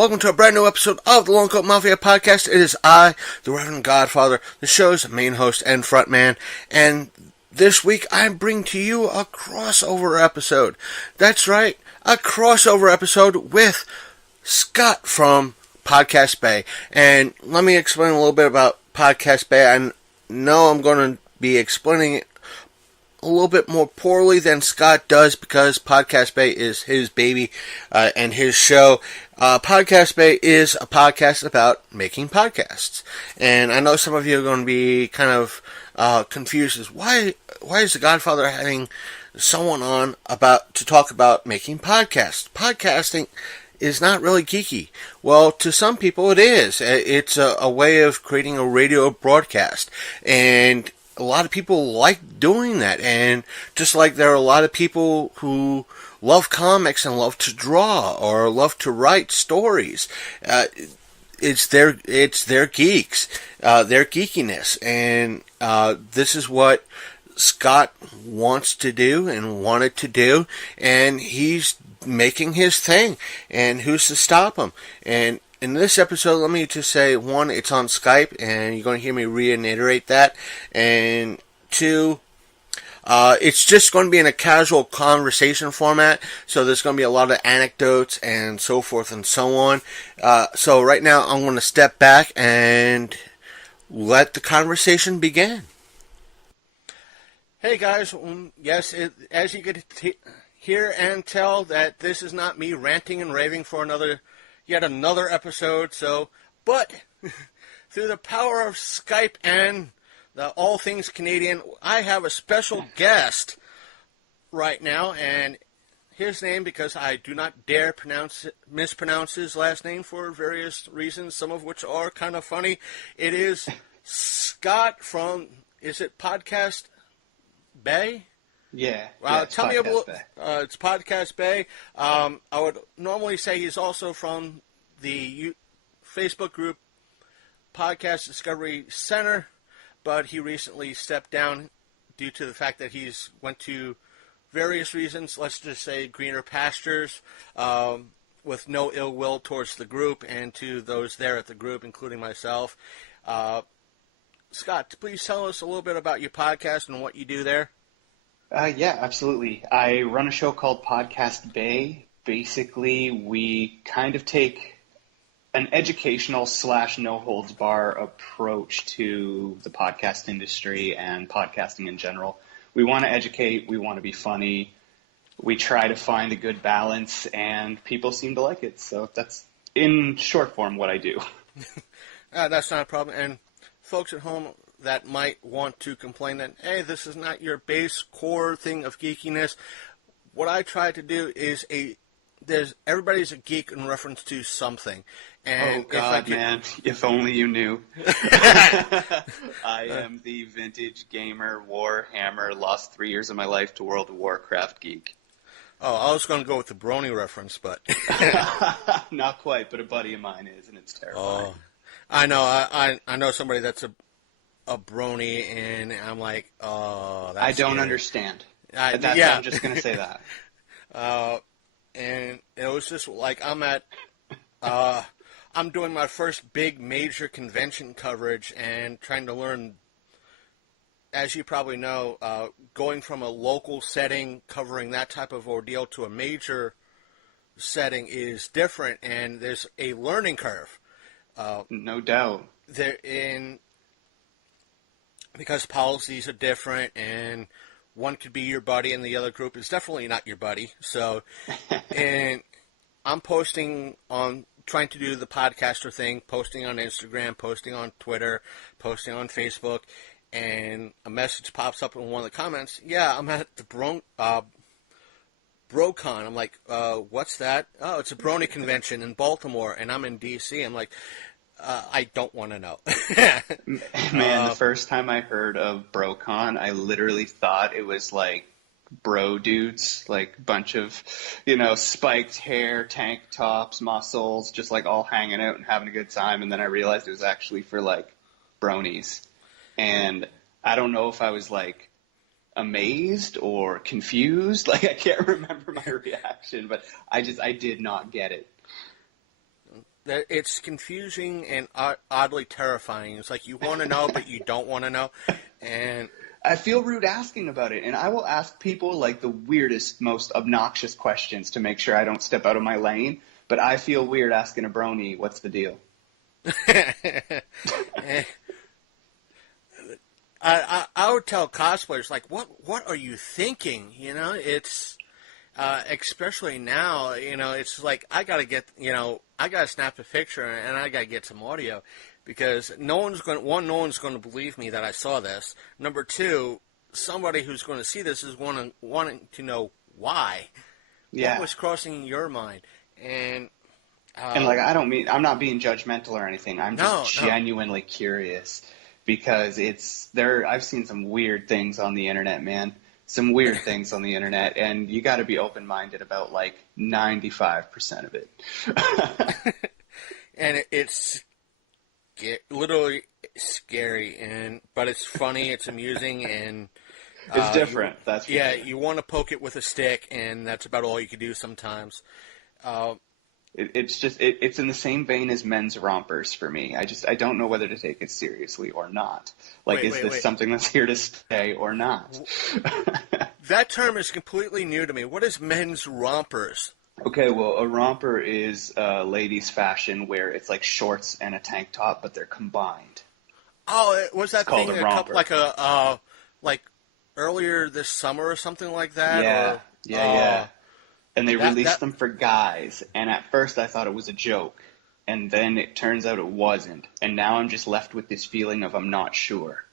welcome to a brand new episode of the Long Coat Mafia Podcast. It is I, the Reverend Godfather, the show's main host and frontman, and this week I bring to you a crossover episode. That's right, a crossover episode with Scott from Podcast Bay. And let me explain a little bit about Podcast Bay. I know I'm going to be explaining it a little bit more poorly than Scott does because Podcast Bay is his baby and his show. Podcast Bay is a podcast about making podcasts. And I know some of you are going to be kind of confused as why is the Godfather having someone on to talk about making podcasts? Podcasting is not really geeky. Well, to some people it is. It's a way of creating a radio broadcast. And a lot of people like doing that, and just like there are a lot of people who love comics and love to draw or love to write stories, it's their geeks, their geekiness, and this is what Scott wants to do and wanted to do, and he's making his thing, and who's to stop him? And in this episode, let me just say, one, it's on Skype, and you're going to hear me reiterate that. And two, it's just going to be in a casual conversation format, so there's going to be a lot of anecdotes and so forth and so on. So right now, I'm going to step back and let the conversation begin. Hey guys, yes, as you can hear and tell, that this is not me ranting and raving for yet another episode, but through the power of Skype and the All Things Canadian, I have a special guest right now, and his name, because I do not dare mispronounce his last name for various reasons, some of which are kind of funny. It is Scott from, is it Podcast Bay? Yeah. Tell me about it's Podcast Bay. I would normally say he's also from the Facebook group Podcast Discovery Center, but he recently stepped down due to the fact that he's went to various reasons. Let's just say greener pastures, with no ill will towards the group and to those there at the group, including myself. Scott, please tell us a little bit about your podcast and what you do there. Yeah, absolutely. I run a show called Podcast Bay. Basically, we kind of take an educational / no-holds-bar approach to the podcast industry and podcasting in general. We want to educate. We want to be funny. We try to find a good balance, and people seem to like it. So that's, in short form, what I do. That's not a problem. And folks at home that might want to complain that, hey, this is not your base core thing of geekiness. What I try to do is everybody's a geek in reference to something. And oh, God, man, if only you knew. I am the vintage gamer, Warhammer, lost 3 years of my life to World of Warcraft geek. Oh, I was going to go with the Brony reference, but... Not quite, but a buddy of mine is, and it's terrifying. Oh, I know. I know somebody that's a brony, and I'm like, oh, that's I don't scary. Understand. Yeah. I'm just going to say that. And it was just like I'm doing my first big major convention coverage and trying to learn, as you probably know, going from a local setting, covering that type of ordeal to a major setting is different, and there's a learning curve. No doubt. Because policies are different, and one could be your buddy and the other group is definitely not your buddy. So, and I'm posting on, trying to do the podcaster thing, posting on Instagram, posting on Twitter, posting on Facebook, and a message pops up in one of the comments. Yeah, I'm at the BroCon. I'm like, what's that? Oh, it's a Brony convention in Baltimore, and I'm in D.C. I'm like, I don't want to know. Man, the first time I heard of BroCon, I literally thought it was like bro dudes, like a bunch of, spiked hair, tank tops, muscles, just like all hanging out and having a good time. And then I realized it was actually for like bronies. And I don't know if I was like amazed or confused. Like I can't remember my reaction, but I did not get it. that it's confusing and oddly terrifying. It's like you want to know, but you don't want to know. And I feel rude asking about it, and I will ask people like the weirdest, most obnoxious questions to make sure I don't step out of my lane. But I feel weird asking a brony, what's the deal? I would tell cosplayers, like, what are you thinking? You know, it's especially now. You know, it's like I gotta snap a picture and I gotta get some audio because no one's going to believe me that I saw this. Number two, somebody who's going to see this is wanting to know why. Yeah. What was crossing your mind? And like, I'm not being judgmental or anything. I'm just No. genuinely curious because I've seen some weird things on the internet, man. Some weird things on the internet, and you got to be open-minded about like 95% of it. And it's literally scary, but it's funny, it's amusing, and it's different. That's for yeah. sure. You want to poke it with a stick, and that's about all you can do sometimes. It's in the same vein as men's rompers for me. I don't know whether to take it seriously or not. Like, is this something that's here to stay or not? That term is completely new to me. What is men's rompers? Okay, well, a romper is ladies' fashion where it's like shorts and a tank top, but they're combined. Oh, was that thing like earlier this summer or something like that? Yeah, or, yeah. And they released them for guys, and at first I thought it was a joke, and then it turns out it wasn't, and now I'm just left with this feeling of I'm not sure.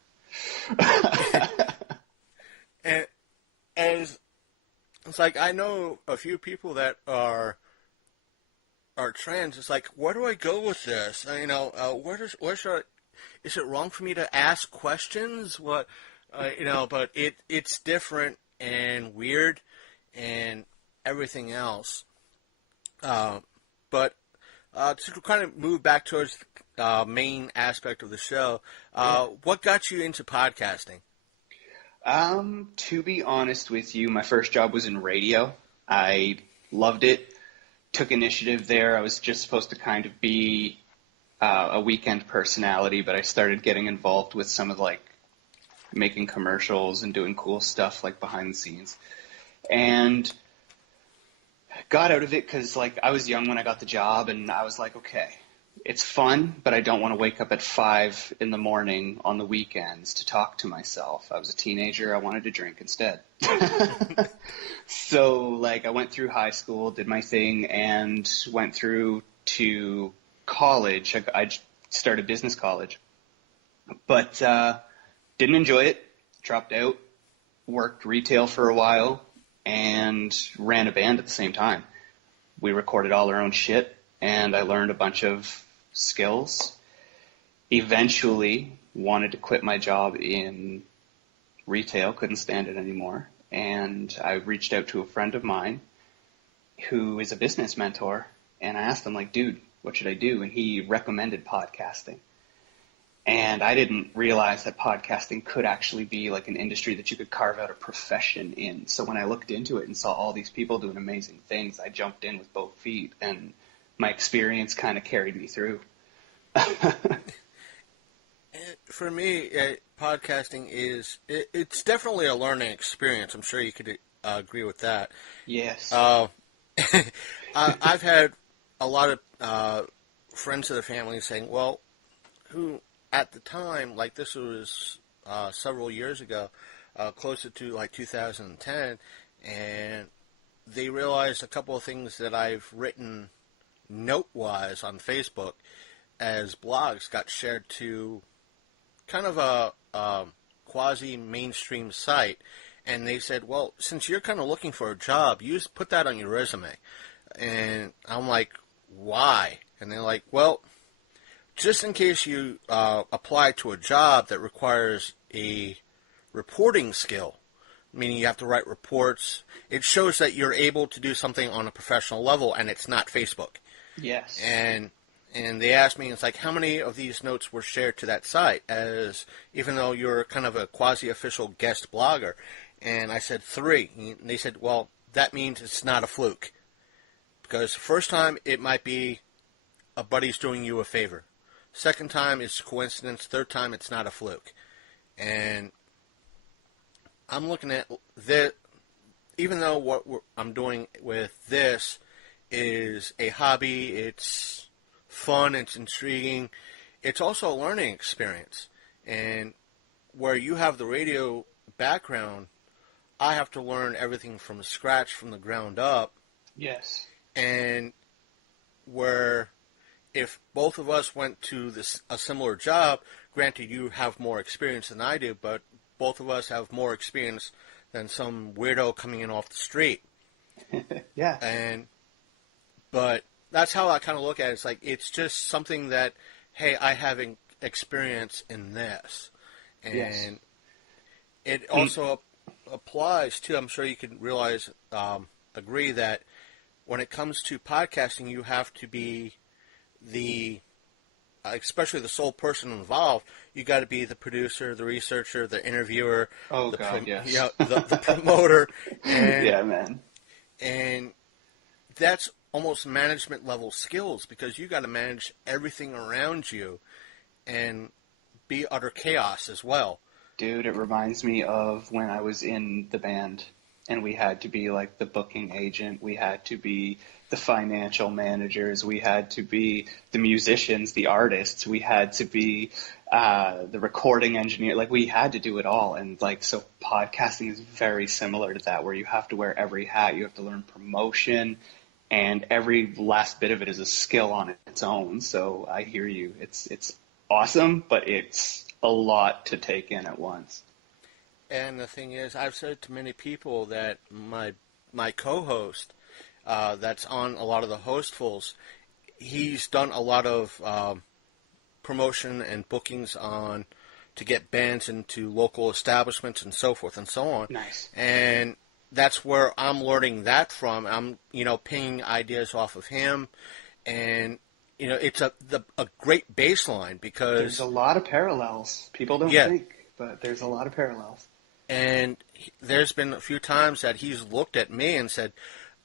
And as it's like I know a few people that are trans. It's like, where do I go with this? Where should is it wrong for me to ask questions? What but it's different and weird and everything else. But to kind of move back towards the main aspect of the show, what got you into podcasting? To be honest with you, my first job was in radio. I loved it, took initiative there. I was just supposed to kind of be a weekend personality, but I started getting involved with some of like making commercials and doing cool stuff like behind the scenes. And got out of it because like I was young when I got the job, and I was like, okay, it's fun, but I don't want to wake up at 5 in the morning on the weekends to talk to myself. I was a teenager. I wanted to drink instead. So like I went through high school, did my thing, and went through to college. I started business college, but didn't enjoy it. Dropped out, worked retail for a while, and ran a band at the same time. We recorded all our own shit, and I learned a bunch of skills. Eventually wanted to quit my job in retail, couldn't stand it anymore, and I reached out to a friend of mine who is a business mentor, and I asked him, like, dude, what should I do? And he recommended podcasting. And I didn't realize that podcasting could actually be like an industry that you could carve out a profession in. So when I looked into it and saw all these people doing amazing things, I jumped in with both feet, and my experience kind of carried me through. For me, podcasting it's definitely a learning experience. I'm sure you could agree with that. Yes. I've had a lot of friends of the family saying, well, who at the time, like this was several years ago, closer to like 2010, and they realized a couple of things that I've written note-wise on Facebook as blogs got shared to kind of a quasi-mainstream site, and they said, well, since you're kind of looking for a job, you just put that on your resume. And I'm like, why? And they're like, well, just in case you apply to a job that requires a reporting skill, meaning you have to write reports, it shows that you're able to do something on a professional level, and it's not Facebook. Yes. And they asked me, it's like, how many of these notes were shared to that site, as even though you're kind of a quasi-official guest blogger? And I said 3. And they said, well, that means it's not a fluke. Because the first time it might be a buddy's doing you a favor. Second time is coincidence. Third time, it's not a fluke. And I'm looking at this, even though I'm doing with this is a hobby, it's fun, it's intriguing, it's also a learning experience. And where you have the radio background, I have to learn everything from scratch, from the ground up. Yes. And where if both of us went to a similar job, granted you have more experience than I do, but both of us have more experience than some weirdo coming in off the street. Yeah. But that's how I kind of look at it. It's like, it's just something that, hey, I have experience in this. And Yes. it also applies to, I'm sure you can agree that when it comes to podcasting, you have to be especially the sole person involved. You got to be the producer, the researcher, the interviewer, Oh God, yes. the promoter, and yeah, man. and that's almost management level skills, because you got to manage everything around you and be utter chaos as well. Dude, it reminds me of when I was in the band and we had to be like the booking agent, we had to be the financial managers, we had to be the musicians, the artists, we had to be the recording engineer. Like, we had to do it all. And like, so podcasting is very similar to that, where you have to wear every hat, you have to learn promotion, and every last bit of it is a skill on its own. So I hear you. It's awesome, but it's a lot to take in at once. And the thing is, I've said to many people that my co-host, that's on a lot of the hostfuls, he's done a lot of promotion and bookings to get bands into local establishments and so forth and so on. Nice. And that's where I'm learning that from. I'm, pinging ideas off of him, and it's a great baseline, because There's a lot of parallels. People don't think, but there's a lot of parallels. And there's been a few times that he's looked at me and said,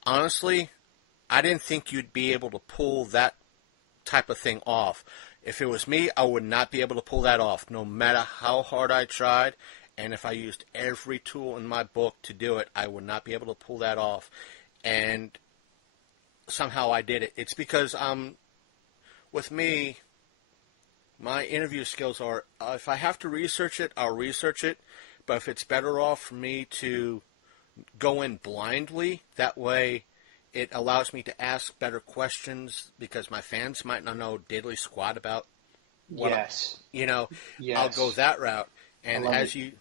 honestly, I didn't think you'd be able to pull that type of thing off. If it was me, I would not be able to pull that off, no matter how hard I tried. And if I used every tool in my book to do it, I would not be able to pull that off. And somehow I did it. It's because with me, my interview skills are, if I have to research it, I'll research it. But if it's better off for me to go in blindly, that way it allows me to ask better questions, because my fans might not know diddly squat about what Yes. Yes. I'll go that route. And as you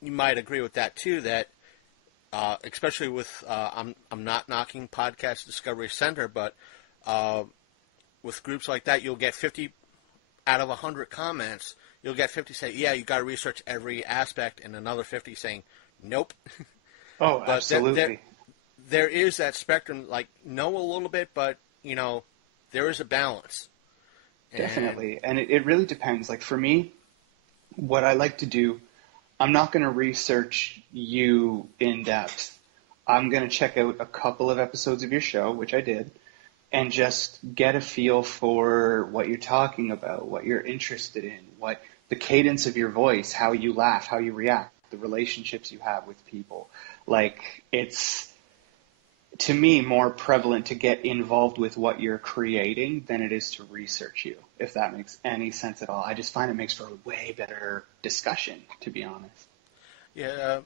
might agree with that too, that especially with I'm not knocking Podcast Discovery Center, but with groups like that, you'll get 50 out of 100 comments. You'll get 50 say, yeah, you got to research every aspect, and another 50 saying, nope. Oh, but absolutely. There is that spectrum, like, know a little bit, but, there is a balance. Definitely. And it really depends. Like, for me, what I like to do, I'm not going to research you in depth. I'm going to check out a couple of episodes of your show, which I did, and just get a feel for what you're talking about, what you're interested in, what the cadence of your voice, how you laugh, how you react, the relationships you have with people. Like, it's, to me, more prevalent to get involved with what you're creating than it is to research you, if that makes any sense at all. I just find it makes for a way better discussion, to be honest. Yeah,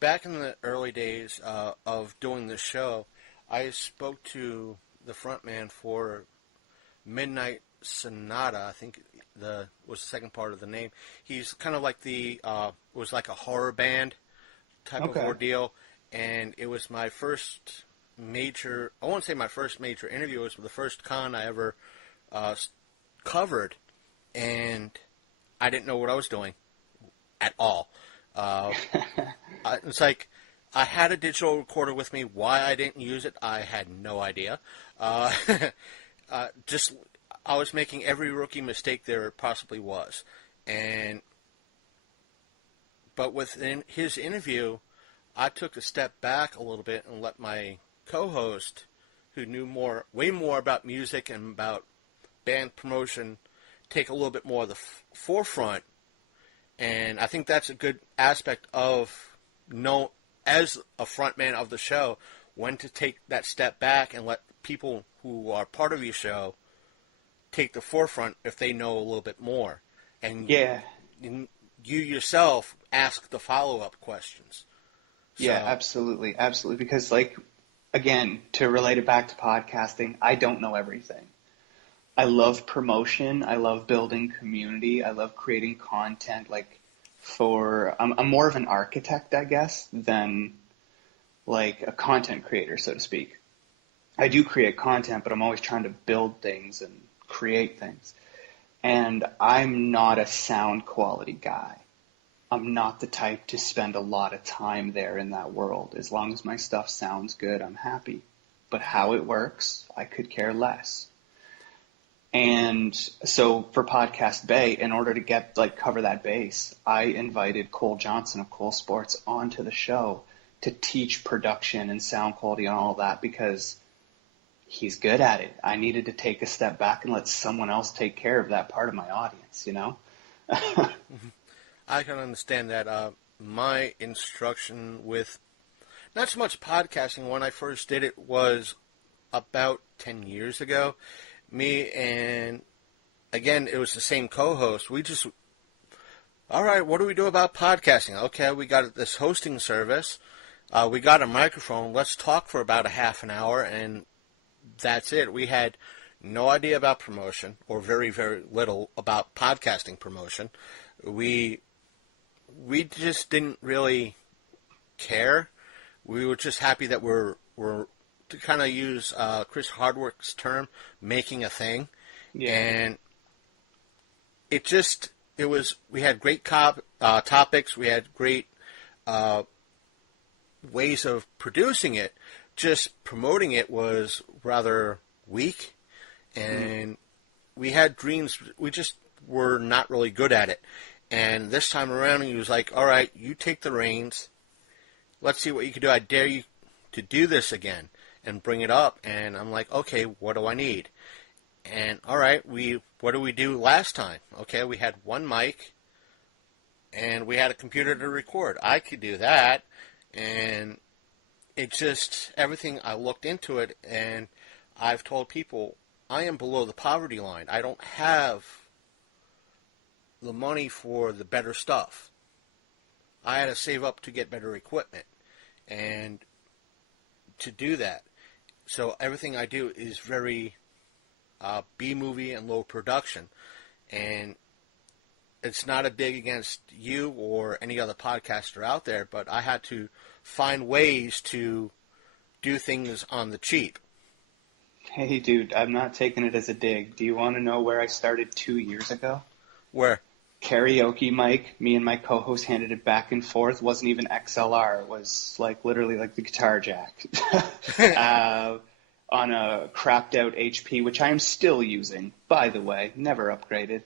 back in the early days of doing this show, I spoke to the front man for Midnight Sonata, I think was the second part of the name. He's kind of like was like a horror band type of ordeal, and it was my first major, I won't say my first major interview, it was the first con I ever covered, and I didn't know what I was doing at all. It's like, I had a digital recorder with me. Why I didn't use it, I had no idea. I was making every rookie mistake there possibly was. But within his interview, I took a step back a little bit and let my co-host, who knew way more about music and about band promotion take a little bit more of the forefront, and I think that's a good aspect of as a frontman of the show, when to take that step back and let people who are part of your show take the forefront if they know a little bit more, and Yeah. you yourself ask the follow-up questions. Yeah, absolutely. Absolutely. Because, like, again, to relate it back to podcasting, I don't know everything. I love promotion. I love building community. I love creating content. Like, I'm more of an architect, I guess, than like a content creator, so to speak. I do create content, but I'm always trying to build things and create things. And I'm not a sound quality guy. I'm not the type to spend a lot of time there in that world. As long as my stuff sounds good, I'm happy. But how it works, I could care less. And so for Podcast Bay, in order to cover that base, I invited Cole Johnson of Cole Sports onto the show to teach production and sound quality and all that, because he's good at it. I needed to take a step back and let someone else take care of that part of my audience, you know? I can understand that. My instruction with not so much podcasting, when I first did it, was about 10 years ago. Me and, again, it was the same co-host. All right, what do we do about podcasting? Okay, we got this hosting service. We got a microphone. Let's talk for about a half an hour, and that's it. We had no idea about promotion, or very, very little about podcasting promotion. We just didn't really care. We were just happy that we're to kind of use Chris Hardwick's term, making a thing. Yeah. And we had great topics. We had great ways of producing it. Just promoting it was rather weak, and we had dreams. We just were not really good at it. And this time around, he was like, all right, you take the reins. Let's see what you can do. I dare you to do this again and bring it up. And I'm like, okay, what do I need? And all right, what did we do last time? Okay, we had one mic, and we had a computer to record. I could do that. And it just, everything, I looked into it, and I've told people, I am below the poverty line. I don't have the money for the better stuff. I had to save up to get better equipment and to do that. So everything I do is very B-movie and low production. And it's not a dig against you or any other podcaster out there, but I had to find ways to do things on the cheap. Hey, dude, I'm not taking it as a dig. Do you want to know where I started 2 years ago? Where? Karaoke mic. Me and my co-host handed it back and forth. Wasn't even XLR. It was like literally like the guitar jack on a crapped out HP, which I am still using, by the way. Never upgraded.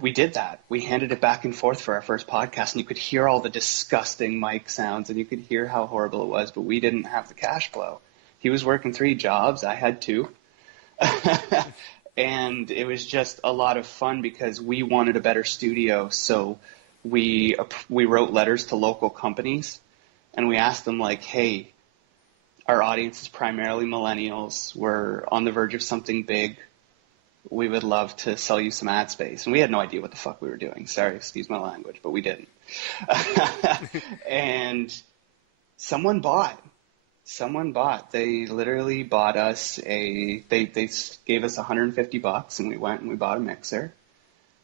We did that. We handed it back and forth for our first podcast, and you could hear all the disgusting mic sounds, and you could hear how horrible it was, but we didn't have the cash flow. He was working 3 jobs. I had 2. And it was just a lot of fun because we wanted a better studio. So we wrote letters to local companies, and we asked them, like, hey, our audience is primarily millennials. We're on the verge of something big. We would love to sell you some ad space. And we had no idea what the fuck we were doing. Sorry, excuse my language, but we didn't. And someone bought. They literally bought us they gave us $150, and we went and we bought a mixer.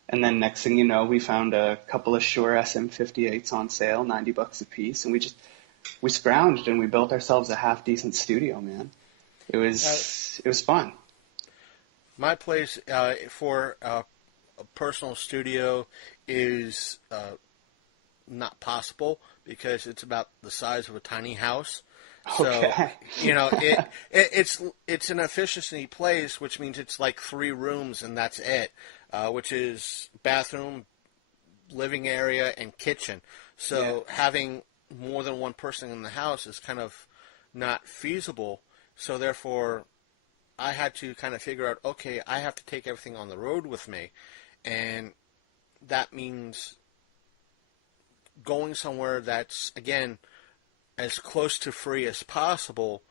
And then next thing you know, we found a couple of Shure SM58s on sale, $90 a piece, and we scrounged and we built ourselves a half decent studio, man. It was fun. My place for a personal studio is not possible because it's about the size of a tiny house. Okay. So, it's an efficiency place, which means it's like 3 rooms and that's it, which is bathroom, living area, and kitchen. So having more than one person in the house is kind of not feasible. So therefore, I had to kind of figure out, okay, I have to take everything on the road with me, and that means going somewhere that's, again, as close to free as possible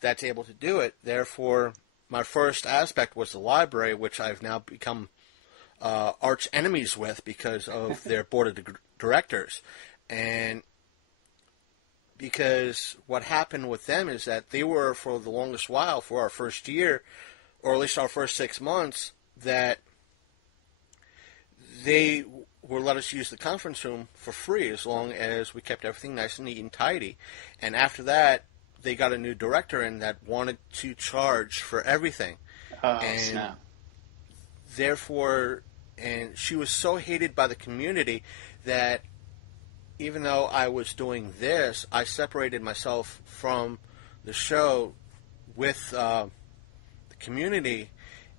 that's able to do it. Therefore, my first aspect was the library, which I've now become arch enemies with because of their board of directors. And because what happened with them is that they were, for the longest while, for our first year, or at least our first 6 months, that they would let us use the conference room for free as long as we kept everything nice and neat and tidy. And after that, they got a new director in that wanted to charge for everything. Oh, and snap. Therefore, and she was so hated by the community that even though I was doing this, I separated myself from the show with the community,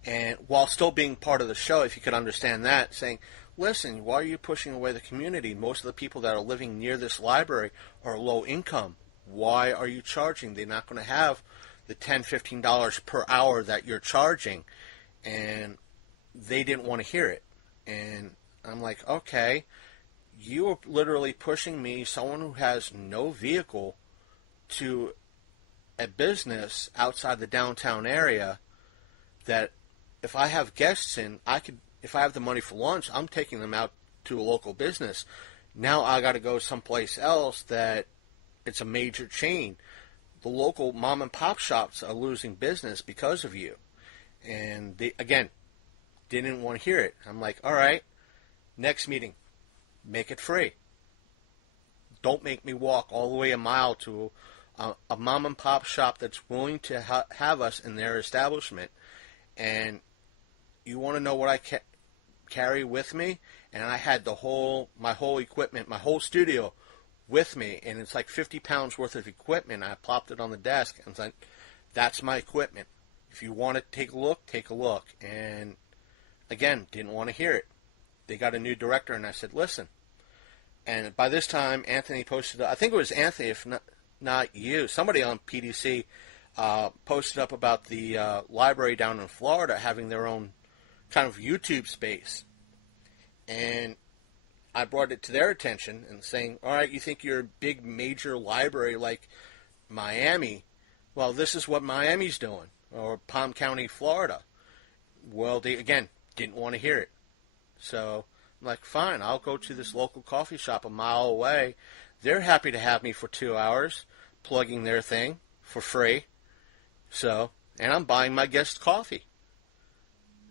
and while still being part of the show, if you could understand that, saying, listen, why are you pushing away the community? Most of the people that are living near this library are low income. Why are you charging? They're not going to have the $10, $15 per hour that you're charging. And they didn't want to hear it. And I'm like, okay, you are literally pushing me, someone who has no vehicle, to a business outside the downtown area that if I have guests in, if I have the money for lunch, I'm taking them out to a local business. Now I got to go someplace else that it's a major chain. The local mom and pop shops are losing business because of you. And they, again, didn't want to hear it. I'm like, all right, next meeting, make it free. Don't make me walk all the way a mile to a mom and pop shop that's willing to have us in their establishment. And you want to know what I carry with me? And I had my whole equipment, my whole studio with me, and it's like 50 pounds worth of equipment. I plopped it on the desk, and it's like, that's my equipment. If you want to take a look, take a look. And again, didn't want to hear it. They got a new director, and I said, listen. And by this time, Anthony posted, I think it was Anthony, if not you, somebody on PDC posted up about the library down in Florida having their own kind of YouTube space. And I brought it to their attention and saying, all right, you think you're a big major library like Miami? Well, this is what Miami's doing, or Palm County, Florida. Well, they, again, didn't want to hear it. So I'm like, fine, I'll go to this local coffee shop a mile away. They're happy to have me for 2 hours plugging their thing for free. So, and I'm buying my guests coffee.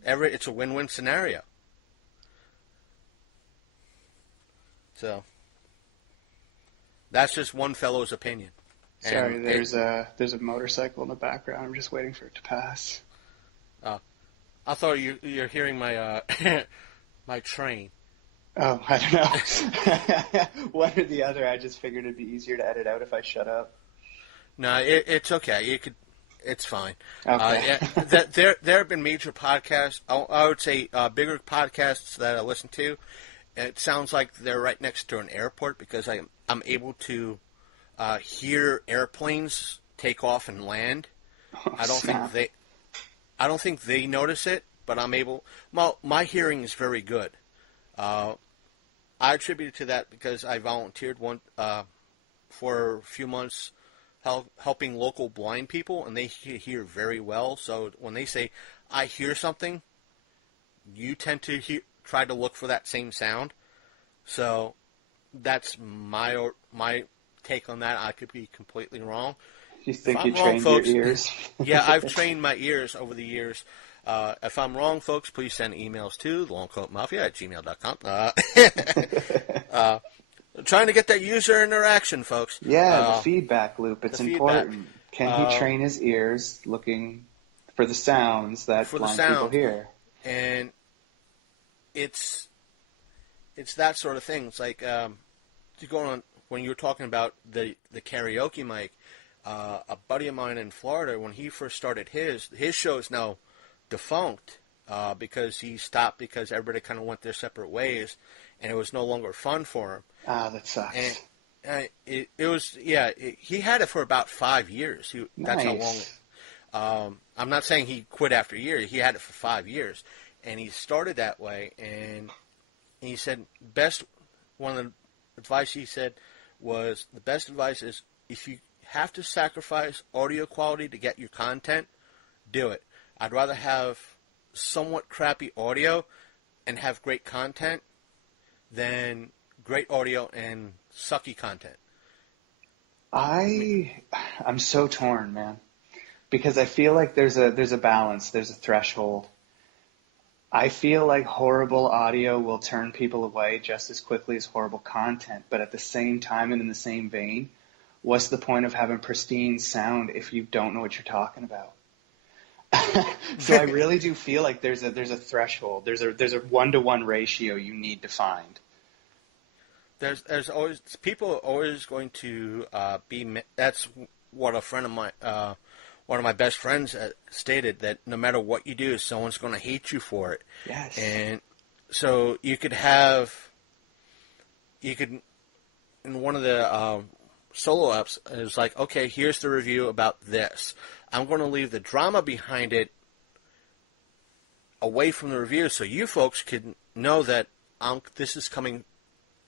It's a win-win scenario. So, that's just one fellow's opinion. Sorry, there's a motorcycle in the background. I'm just waiting for it to pass. I thought you're hearing my my train. Oh, I don't know. One or the other. I just figured it'd be easier to edit out if I shut up. No, it's okay. It's fine. Okay. There have been major podcasts. I would say bigger podcasts that I listen to. It sounds like they're right next to an airport because I'm able to hear airplanes take off and land. Oh, I don't think they notice it, but I'm able. Well, my hearing is very good. I attribute it to that because I volunteered for a few months helping local blind people, and they hear very well. So when they say, I hear something, you tend to try to look for that same sound. So that's my take on that. I could be completely wrong. You think you trained your ears? Yeah, I've trained my ears over the years. If I'm wrong, folks, please send emails to thelongcoatmafia@gmail.com. Trying to get that user interaction, folks. Yeah, the feedback loop. It's important. Feedback. Can he train his ears looking for the sounds that blind people hear? And it's that sort of thing. It's like when you were talking about the karaoke mic. A buddy of mine in Florida, when he first started his show is now defunct because he stopped because everybody kind of went their separate ways, and it was no longer fun for him. Ah, that sucks. And it was, he had it for about 5 years. That's how long. I'm not saying he quit after a year. He had it for 5 years, and he started that way. And he said, one of the advice he said was the best advice is if you have to sacrifice audio quality to get your content, do it. I'd rather have somewhat crappy audio and have great content than great audio and sucky content. I'm so torn, man, because I feel like there's a balance, there's a threshold. I feel like horrible audio will turn people away just as quickly as horrible content, but at the same time and in the same vein, what's the point of having pristine sound if you don't know what you're talking about? So I really do feel like there's a threshold. There's a 1-to-1 ratio you need to find. There's always people are always going to be. That's what a friend of mine, one of my best friends, stated, that no matter what you do, someone's going to hate you for it. Yes. And so you could in one of the solo apps, it's like, okay, here's the review about this. I'm going to leave the drama behind it away from the review, so you folks can know that this is coming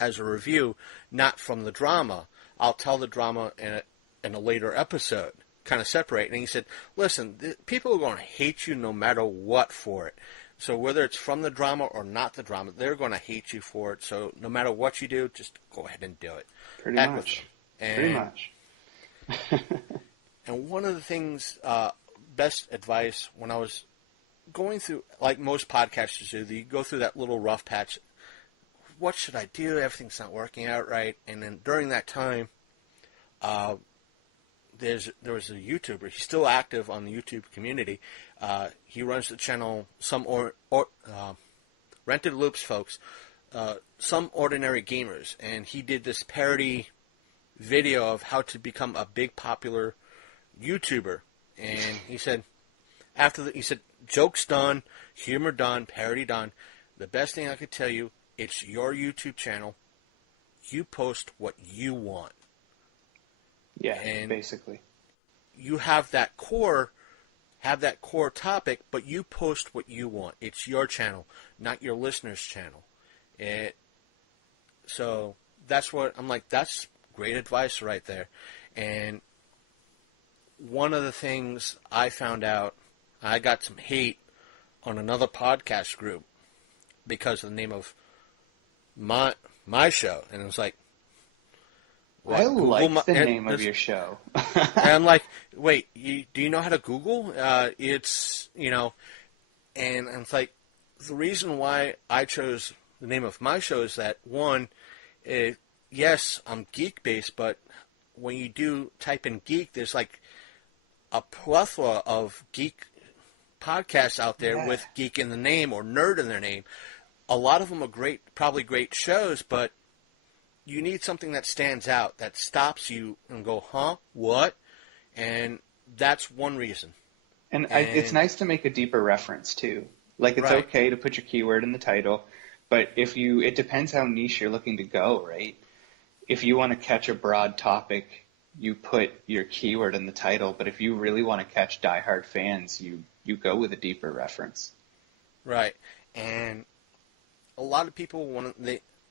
as a review, not from the drama. I'll tell the drama in a later episode, kind of separate. And he said, listen, people are going to hate you no matter what for it. So whether it's from the drama or not the drama, they're going to hate you for it. So no matter what you do, just go ahead and do it. Pretty much. And one of the things, best advice, when I was going through, like most podcasters do, you go through that little rough patch. What should I do? Everything's not working out right. And then during that time, there was a YouTuber. He's still active on the YouTube community. He runs the channel Rented Loops, folks. Some Ordinary Gamers, and he did this parody video of how to become a big popular YouTuber. And he said, jokes done, humor done, parody done. The best thing I could tell you, it's your YouTube channel. You post what you want. Yeah, and basically. You have that core topic, but you post what you want. It's your channel, not your listener's channel. So that's what I'm like. That's great advice right there. And one of the things I found out, I got some hate on another podcast group because of the name of my show, and it was like, what? I like the name of your show. And I'm like, wait, do you know how to Google? It's, and it's like, the reason why I chose the name of my show is that, one, yes, I'm geek-based, but when you do type in geek, there's like a plethora of geek podcasts out there with geek in the name or nerd in their name. A lot of them are probably great shows, but you need something that stands out, that stops you and go, huh, what? And that's one reason. And it's nice to make a deeper reference, too. Like, it's okay to put your keyword in the title, but it depends how niche you're looking to go, right? If you want to catch a broad topic, you put your keyword in the title, but if you really want to catch diehard fans, you go with a deeper reference. Right. And a lot of people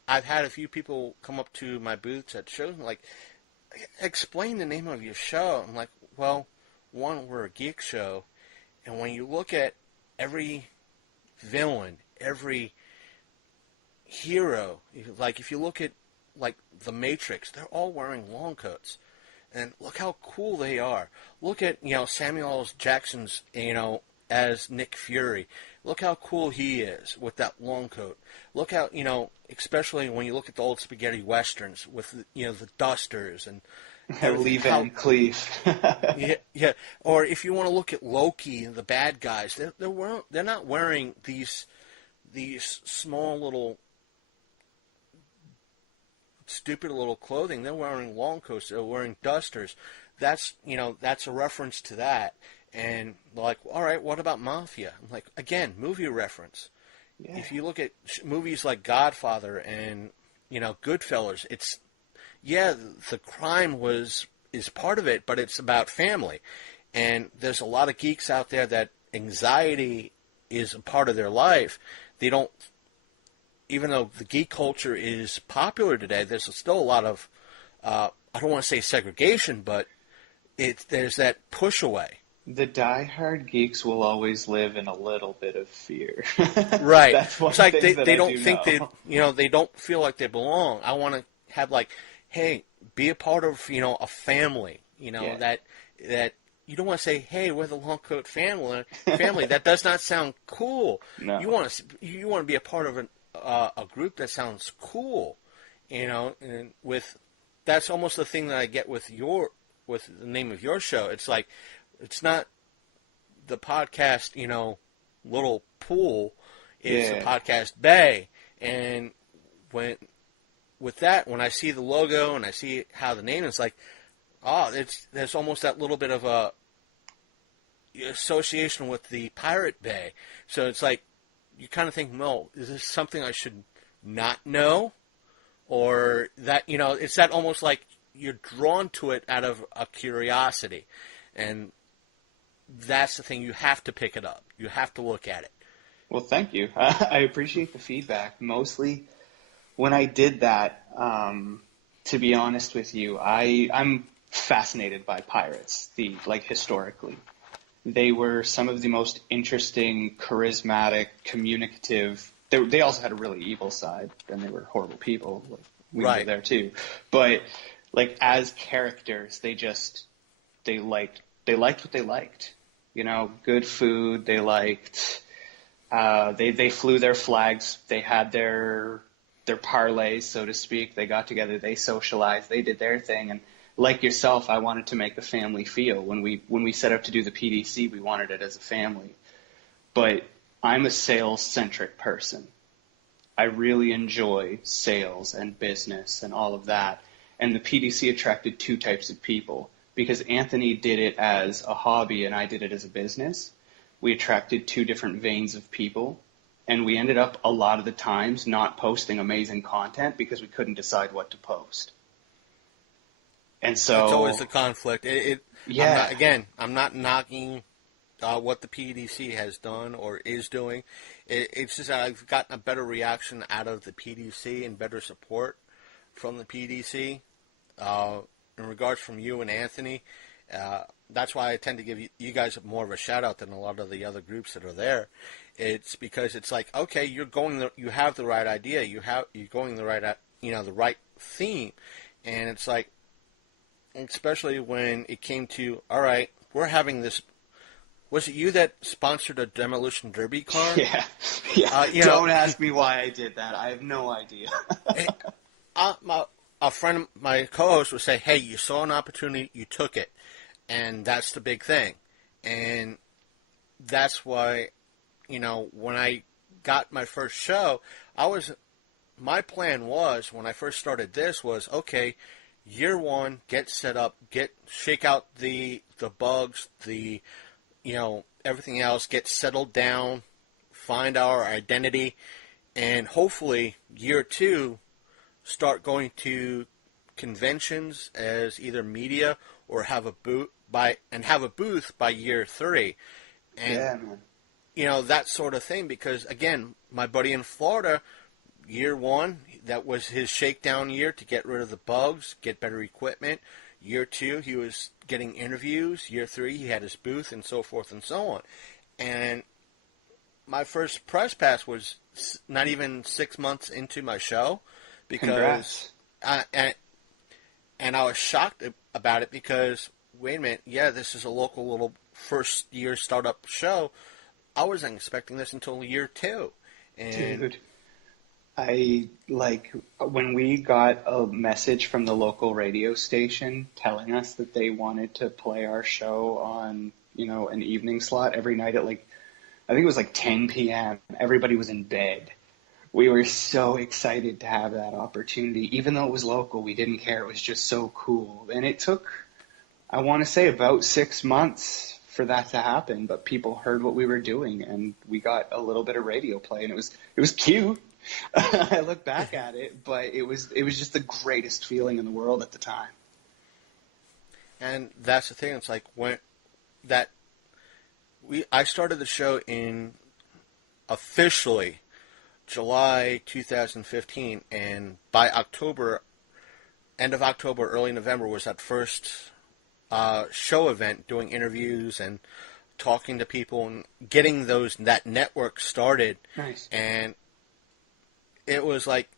I've had a few people come up to my booths at shows and like, explain the name of your show. I'm like, well, one, we're a geek show, and when you look at every villain, every hero, like if you look at like the Matrix, they're all wearing long coats, and look how cool they are. Look at Samuel L. Jackson's as Nick Fury. Look how cool he is with that long coat. Look how, especially when you look at the old spaghetti westerns with, the dusters and Lee Van Cleef. yeah. Or if you want to look at Loki, the bad guys, they're not wearing these small little stupid little clothing. They're wearing long coats. They're wearing dusters. That's a reference to that. And they're like, all right, what about Mafia? I'm like, again, movie reference. Yeah. If you look at movies like Godfather and, Goodfellas, the crime is part of it, but it's about family. And there's a lot of geeks out there that anxiety is a part of their life. They don't, even though the geek culture is popular today, there's still a lot of, I don't want to say segregation, but there's that push away. The diehard geeks will always live in a little bit of fear. Right. That's one It's like thing that they I don't do think know. they don't feel like they belong. I want to have like, hey, be a part of, a family, Yeah. that you don't want to say, hey, we're the Long Coat family. That does not sound cool. No. You want to be a part of a group that sounds cool, and that's almost the thing that I get with the name of your show. It's like, it's not the podcast, little pool. It's the Yeah. podcast bay. And when I see the logo and I see how the name is, like, there's almost that little bit of a association with the Pirate Bay. So it's like, you kind of think, no, is this something I should not know? Or that, it's that almost like you're drawn to it out of a curiosity. And that's the thing. You have to pick it up. You have to look at it. Well, thank you. I appreciate the feedback. Mostly when I did that, to be honest with you, I'm fascinated by pirates, historically. They were some of the most interesting, charismatic, communicative. They also had a really evil side, and they were horrible people. Like, we were Right. there too. But as characters, they liked what they liked. Good food. They liked. They flew their flags. They had their parlays, so to speak. They got together. They socialized. They did their thing. And like yourself, I wanted to make the family feel. When we set up to do the PDC, we wanted it as a family. But I'm a sales-centric person. I really enjoy sales and business and all of that. And the PDC attracted two types of people. Because Anthony did it as a hobby and I did it as a business, we attracted two different veins of people. And we ended up a lot of the times not posting amazing content because we couldn't decide what to post. And so It's always the conflict. yeah. I'm not knocking what the PDC has done or is doing. It's just that I've gotten a better reaction out of the PDC and better support from the PDC. In regards from you and Anthony, that's why I tend to give you guys more of a shout out than a lot of the other groups that are there. It's because it's like, okay, you have the right idea, you're going the right, the right theme, and it's like, especially when it came to, all right, we're having this. Was it you that sponsored a demolition derby car? Yeah. Don't ask me why I did that. I have no idea. A friend of my co-host would say, hey, you saw an opportunity, you took it. And that's the big thing. And that's why, when I got my first show, my plan was, when I first started this, was, okay, year one, get set up, shake out the bugs, everything else, get settled down, find our identity, and hopefully year two, start going to conventions as either media or have a booth by year three. And, Yeah, man. that sort of thing, because again, my buddy in Florida, year one, that was his shakedown year to get rid of the bugs, get better equipment. Year two, he was getting interviews. Year three, he had his booth and so forth and so on. And my first press pass was not even 6 months into my show. Because Congrats. And I was shocked about it because, wait a minute, yeah, this is a local little first year startup show. I wasn't expecting this until year two. And Dude, when we got a message from the local radio station telling us that they wanted to play our show on, an evening slot every night at I think it was 10 p.m. Everybody was in bed. We were so excited to have that opportunity. Even though it was local, we didn't care. It was just so cool. And it took, I want to say, about 6 months for that to happen. But people heard what we were doing, and we got a little bit of radio play, and it was cute. I look back at it, but it was just the greatest feeling in the world at the time. that's the thing. It's like when that I started the show in officially July 2015, and by October, end of October, early November was that first show event, doing interviews and talking to people and getting that network started. Nice. And it was like,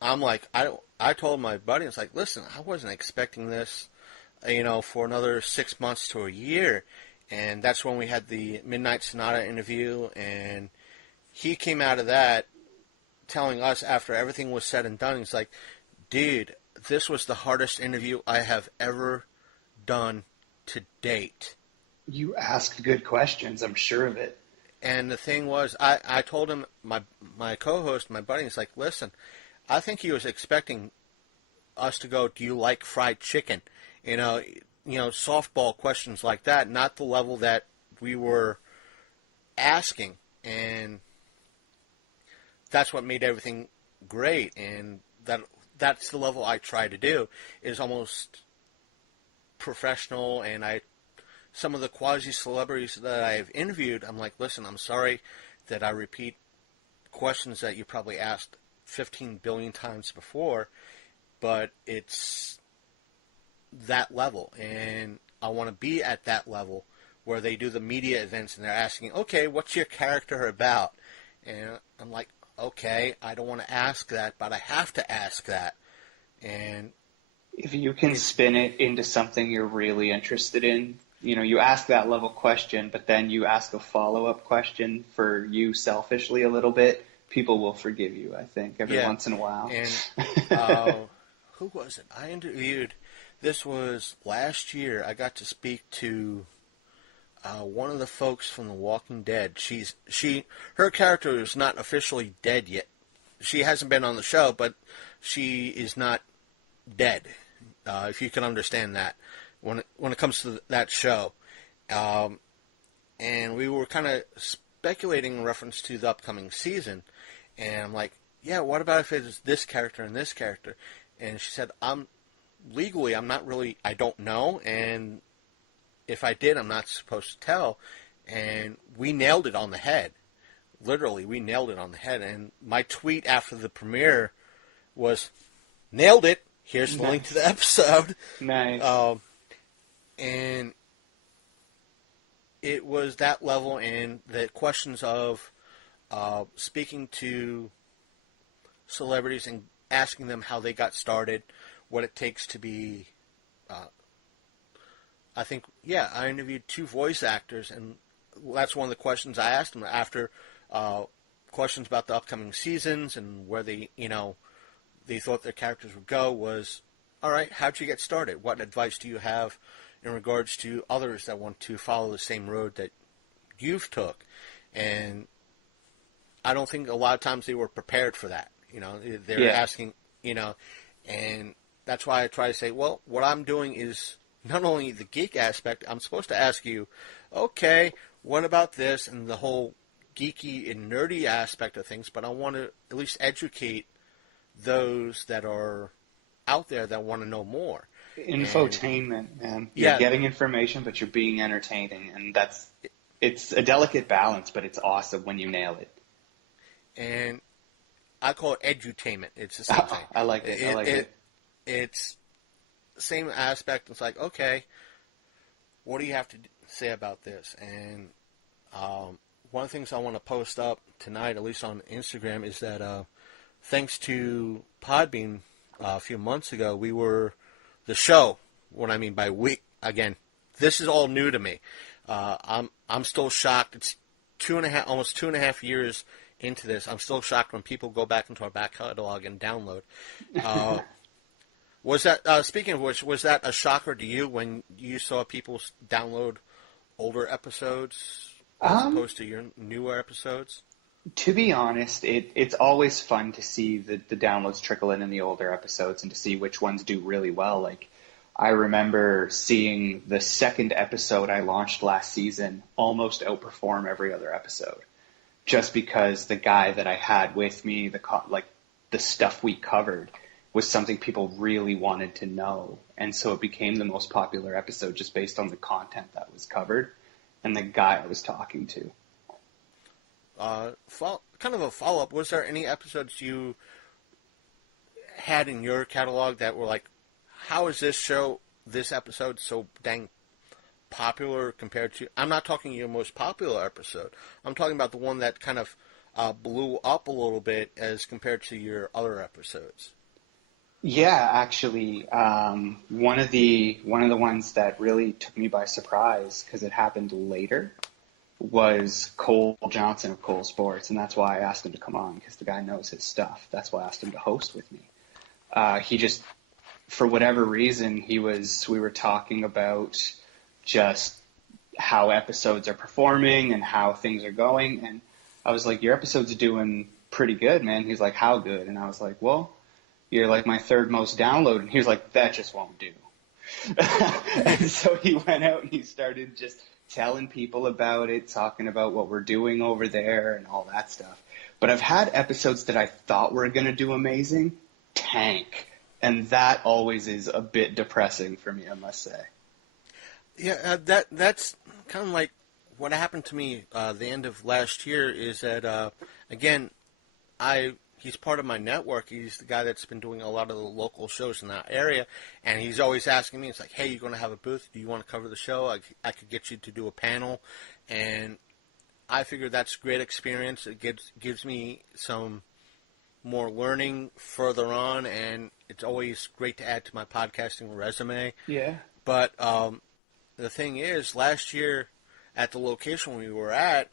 I told my buddy, it's like, listen, I wasn't expecting this, for another 6 months to a year. And that's when we had the Midnight Sonata interview, and he came out of that telling us after everything was said and done, he's like, dude, this was the hardest interview I have ever done to date. You asked good questions, I'm sure of it. And the thing was, I told him, my co-host, my buddy, is like, listen, I think he was expecting us to go, do you like fried chicken? Softball questions like that, not the level that we were asking. And that's what made everything great. And that's the level I try to do, is almost professional. And some of the quasi-celebrities that I've interviewed, I'm like, listen, I'm sorry that I repeat questions that you probably asked 15 billion times before, but it's that level, and I want to be at that level where they do the media events and they're asking, okay, what's your character about? And I'm like, okay, I don't want to ask that, but I have to ask that. And if you can spin it into something you're really interested in, you ask that level question, but then you ask a follow-up question for you selfishly a little bit, people will forgive you, I think, every once in a while. And who was it? I interviewed, this was last year, I got to speak to one of the folks from The Walking Dead. Her character is not officially dead yet. She hasn't been on the show, but she is not dead, if you can understand that, when it comes to that show. And we were kind of speculating in reference to the upcoming season, and I'm like, yeah, what about if it's this character and this character? And she said, I don't know, and if I did, I'm not supposed to tell. And we nailed it on the head. Literally, we nailed it on the head. And my tweet after the premiere was, nailed it. Here's the link to the episode. Nice. And it was that level, and the questions of speaking to celebrities and asking them how they got started, what it takes to be... I interviewed 2 voice actors, and that's one of the questions I asked them after questions about the upcoming seasons and where they thought their characters would go was, all right, how'd you get started? What advice do you have in regards to others that want to follow the same road that you've took? And I don't think a lot of times they were prepared for that. They're asking, and that's why I try to say, well, what I'm doing is not only the geek aspect, I'm supposed to ask you, okay, what about this and the whole geeky and nerdy aspect of things, but I want to at least educate those that are out there that want to know more. Infotainment, man. You're getting information, but you're being entertaining, and it's a delicate balance, but it's awesome when you nail it. And I call it edutainment. It's the same thing. I like it. It's the same aspect. It's like, okay, what do you have to say about this? And one of the things I want to post up tonight, at least on Instagram, is that thanks to Podbean a few months ago, we were the show. What I mean by we, again, this is all new to me. I'm still shocked. It's almost 2.5 years into this. I'm still shocked when people go back into our back catalog and download. Was that, speaking of which, was that a shocker to you when you saw people download older episodes as opposed to your newer episodes? To be honest, it's always fun to see the downloads trickle in the older episodes and to see which ones do really well. Like, I remember seeing the second episode I launched last season almost outperform every other episode, just because the guy that I had with me, the stuff we covered, was something people really wanted to know. And so it became the most popular episode just based on the content that was covered. and the guy I was talking to. Kind of a follow-up, was there any episodes you had in your catalog that were like, how is this episode so dang popular compared to, I'm not talking your most popular episode, I'm talking about the one that kind of blew up a little bit as compared to your other episodes. Yeah, actually, one of the ones that really took me by surprise because it happened later was Cole Johnson of Cole Sports, and that's why I asked him to come on, because the guy knows his stuff. That's why I asked him to host with me. He just, for whatever reason, we were talking about just how episodes are performing and how things are going, and I was like, your episode's doing pretty good, man. He's like, how good? And I was like, well, you're like my third most downloaded. And he was like, that just won't do. And so he went out and he started just telling people about it, talking about what we're doing over there and all that stuff. But I've had episodes that I thought were going to do amazing tank, and that always is a bit depressing for me, I must say. Yeah, that's kind of like what happened to me the end of last year is that, again, he's part of my network. He's the guy that's been doing a lot of the local shows in that area, and he's always asking me, it's like, hey, you're going to have a booth? Do you want to cover the show? I could get you to do a panel. And I figure that's a great experience. It gives me some more learning further on, and it's always great to add to my podcasting resume. Yeah. But the thing is, last year at the location we were at,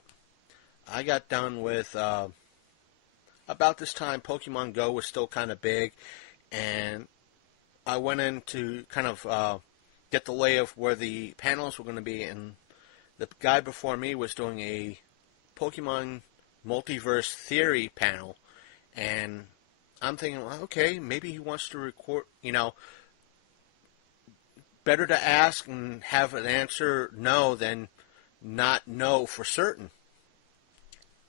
I got done with... about this time, Pokemon Go was still kind of big, and I went in to kind of get the lay of where the panels were going to be, and the guy before me was doing a Pokemon Multiverse Theory panel, and I'm thinking, well, okay, maybe he wants to record, better to ask and have an answer no than not know for certain.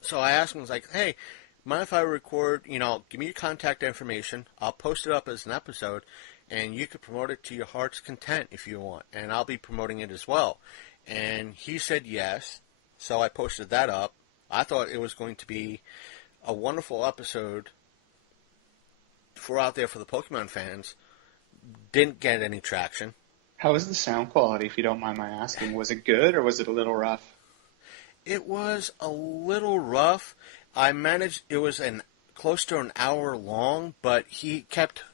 So I asked him, I was like, hey, mind if I record, give me your contact information, I'll post it up as an episode, and you can promote it to your heart's content if you want, and I'll be promoting it as well. And he said yes, so I posted that up. I thought it was going to be a wonderful episode for out there for the Pokemon fans. Didn't get any traction. How was the sound quality, if you don't mind my asking? Was it good, or was it a little rough? It was a little rough. I managed, it was close to an hour long, but he kept,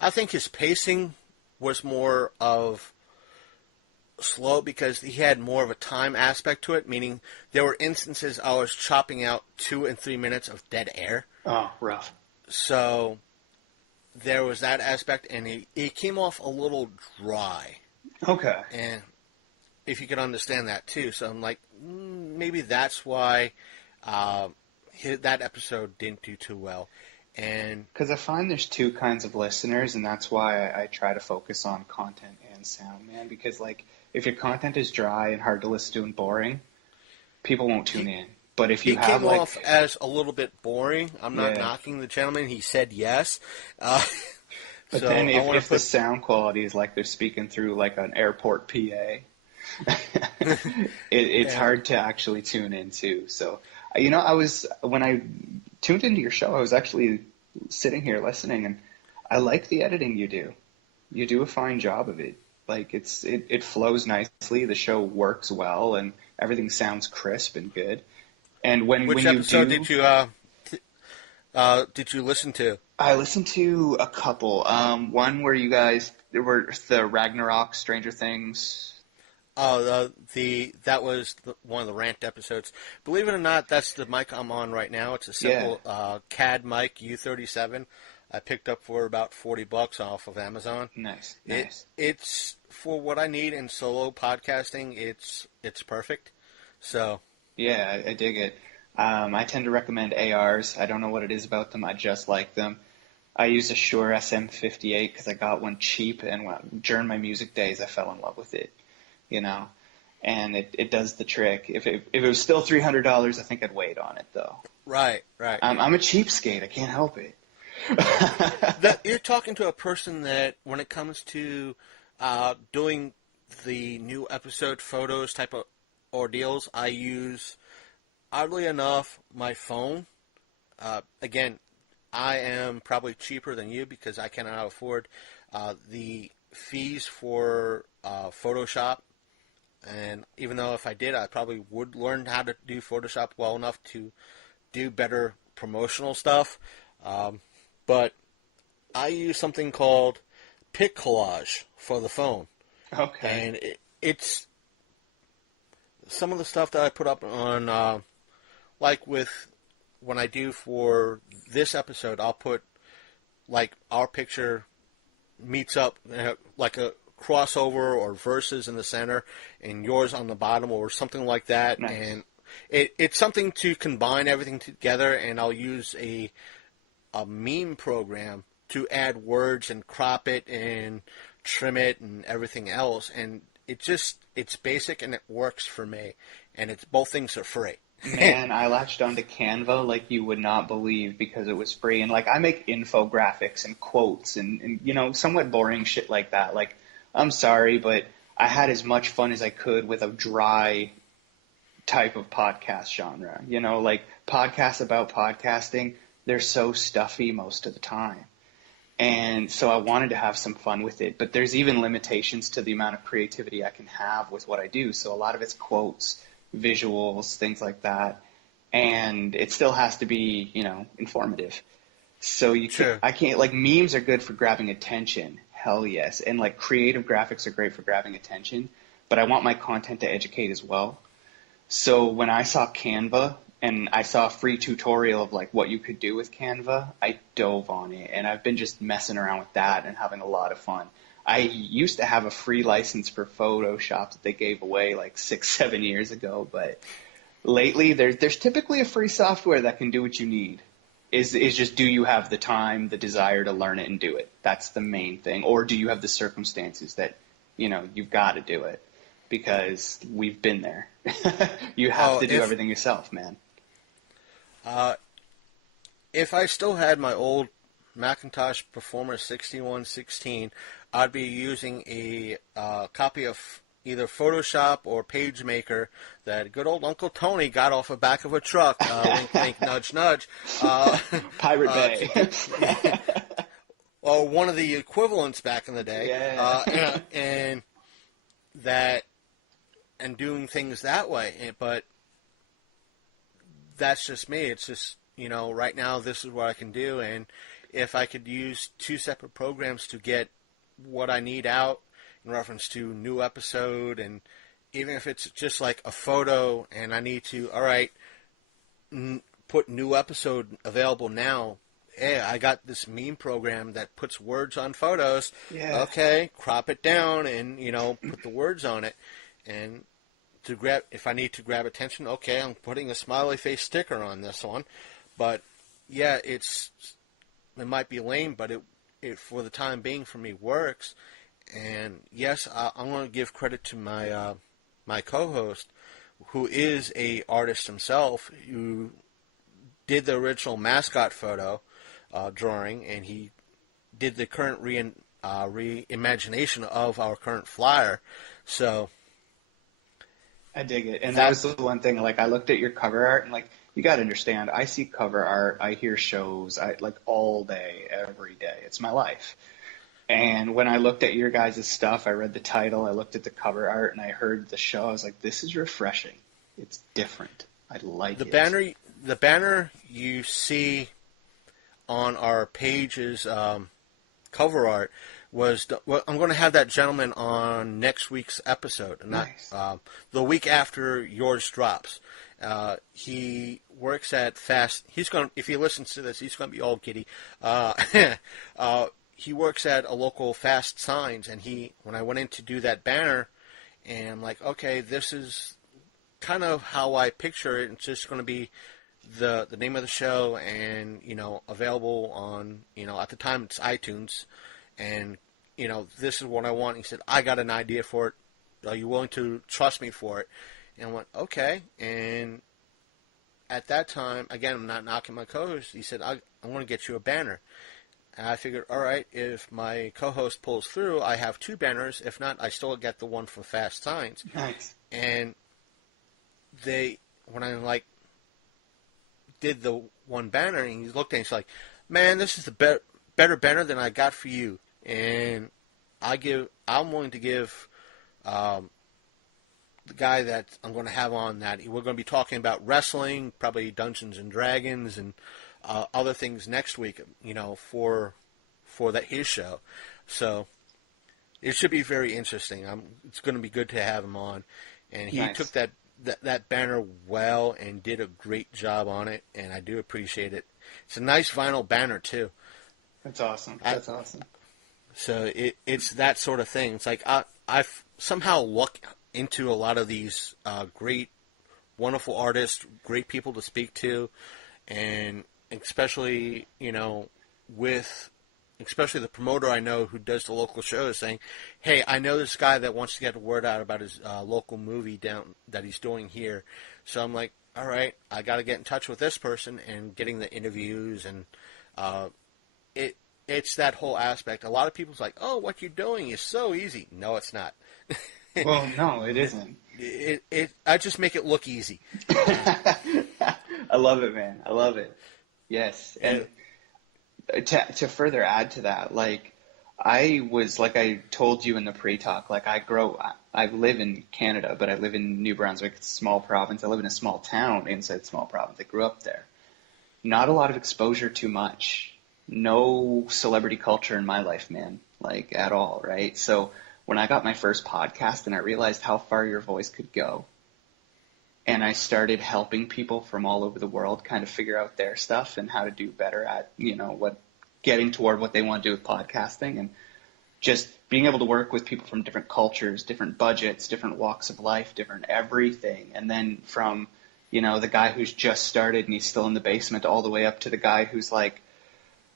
I think his pacing was more of slow because he had more of a time aspect to it, meaning there were instances I was chopping out 2 and 3 minutes of dead air. Oh, rough. So there was that aspect, and it came off a little dry. Okay. And if you could understand that too. So I'm like, maybe that's why that episode didn't do too well. And because I find there's two kinds of listeners, and that's why I try to focus on content and sound, man. Because if your content is dry and hard to listen to and boring, people won't tune in. But if you he came off as a little bit boring. I'm not knocking the gentleman. He said yes. But so then if the sound quality is like they're speaking through like an airport PA, it's hard to actually tune into. So, when I tuned into your show, I was actually sitting here listening, and I like the editing you do. You do a fine job of it. Like it flows nicely. The show works well, and everything sounds crisp and good. And which episode did you listen to? I listened to a couple. One where you guys were the Ragnarok Stranger Things. Oh, that was one of the rant episodes. Believe it or not, that's the mic I'm on right now. It's a simple CAD mic U37. I picked up for about $40 off of Amazon. Nice. It's for what I need in solo podcasting. It's perfect. So yeah, I dig it. I tend to recommend ARs. I don't know what it is about them. I just like them. I use a Shure SM58 because I got one cheap, and during my music days, I fell in love with it. And it does the trick. If it was still $300, I think I'd wait on it, though. Right. I'm a cheapskate. I can't help it. You're talking to a person that, when it comes to doing the new episode photos type of ordeals, I use, oddly enough, my phone. Again, I am probably cheaper than you because I cannot afford the fees for Photoshop. And even though if I did, I probably would learn how to do Photoshop well enough to do better promotional stuff. But I use something called Pic Collage for the phone. Okay. And it's some of the stuff that I put up on, like with when I do for this episode, I'll put like our picture meets up like a crossover or verses in the center and yours on the bottom or something like that. Nice. And it's something to combine everything together, and I'll use a meme program to add words and crop it and trim it and everything else. And it's basic and it works for me. And it's both things are free. Man, I latched onto Canva like you would not believe because it was free. And like I make infographics and quotes and you know, somewhat boring shit like that. Like, I'm sorry, but I had as much fun as I could with a dry type of podcast genre. You know, like podcasts about podcasting, they're so stuffy most of the time. And so I wanted to have some fun with it, but there's even limitations to the amount of creativity I can have with what I do. So a lot of it's quotes, visuals, things like that. And it still has to be, you know, informative. So Sure. I can't, like, memes are good for grabbing attention. Hell yes. And like creative graphics are great for grabbing attention, but I want my content to educate as well. So when I saw Canva and I saw a free tutorial of like what you could do with Canva, I dove on it and I've been just messing around with that and having a lot of fun. I used to have a free license for Photoshop that they gave away like 6, 7 years ago, but lately there's typically a free software that can do what you need. Is just, do you have the time, the desire to learn it and do it? That's the main thing. Or do you have the circumstances that, you know, you've got to do it? Because we've been there. You have to do everything yourself, man. If I still had my old Macintosh Performer 6116, I'd be using a copy of either Photoshop or PageMaker that good old Uncle Tony got off the back of a truck. Wink, wink, nudge, nudge. Pirate Bay. Or one of the equivalents back in the day. Yeah. And that, and doing things that way. But that's just me. It's just, you know, right now this is what I can do. And if I could use two separate programs to get what I need out in reference to new episode, and even if it's just like a photo and I need to, all right, put new episode available now. Hey, I got this meme program that puts words on photos. Yeah. Okay, crop it down and, you know, put the words on it. And to grab, if I need to grab attention, okay, I'm putting a smiley face sticker on this one. But yeah, it might be lame, but it for the time being for me works. And yes, I'm going to give credit to my my co-host, who is a artist himself, who did the original mascot photo drawing, and he did the current reimagination of our current flyer. So I dig it. And that was the one thing, like, I looked at your cover art and, like, you got to understand, I see cover art, I hear shows, like, all day, every day. It's my life. And when I looked at your guys' stuff, I read the title, I looked at the cover art, and I heard the show. I was like, this is refreshing. It's different. I like it. The banner you see on our page's cover art was I'm going to have that gentleman on next week's episode, Nice. The week after yours drops. He works at Fast. If he listens to this, he's going to be all giddy. He works at a local Fast Signs, and when I went in to do that banner, and I'm like, okay, this is kind of how I picture it. It's just going to be the name of the show, and, you know, available on, you know, at the time it's iTunes, and, you know, this is what I want. He said, I got an idea for it. Are you willing to trust me for it? And I went, okay. And at that time, again, I'm not knocking my co-host. He said, I'm going to get you a banner. And I figured, all right, if my co-host pulls through, I have two banners. If not, I still get the one from Fast Signs. Nice. And when I like did the one banner, and he looked at it, and he's like, "Man, this is the better banner than I got for you." And I'm willing to give the guy that I'm going to have on that we're going to be talking about wrestling, probably Dungeons and Dragons, and other things next week. For that his show. So it should be very interesting. It's going to be good to have him on, and he Nice. took that banner well and did a great job on it, and I do appreciate it. It's a nice vinyl banner too. That's awesome. That's awesome. So it's that sort of thing. It's like I've somehow looked into a lot of these great, wonderful artists, great people to speak to, and especially especially the promoter I know who does the local shows, saying, "Hey, I know this guy that wants to get the word out about his local movie that he's doing here." So I'm like, "All right, I got to get in touch with this person," and getting the interviews, and it's that whole aspect. A lot of people's like, "Oh, what you're doing is so easy." No, it's not. Well, no, it isn't. I just make it look easy. I love it, man. I love it. Yes, and to further add to that, like I told you in the pre-talk, like I live in Canada, but I live in New Brunswick. It's a small province. I live in a small town inside a small province. I grew up there. Not a lot of exposure to much. No celebrity culture in my life, man, like at all, right? So when I got my first podcast and I realized how far your voice could go, and I started helping people from all over the world kind of figure out their stuff and how to do better at, getting toward what they want to do with podcasting, and just being able to work with people from different cultures, different budgets, different walks of life, different everything. And then from, the guy who's just started and he's still in the basement all the way up to the guy who's like,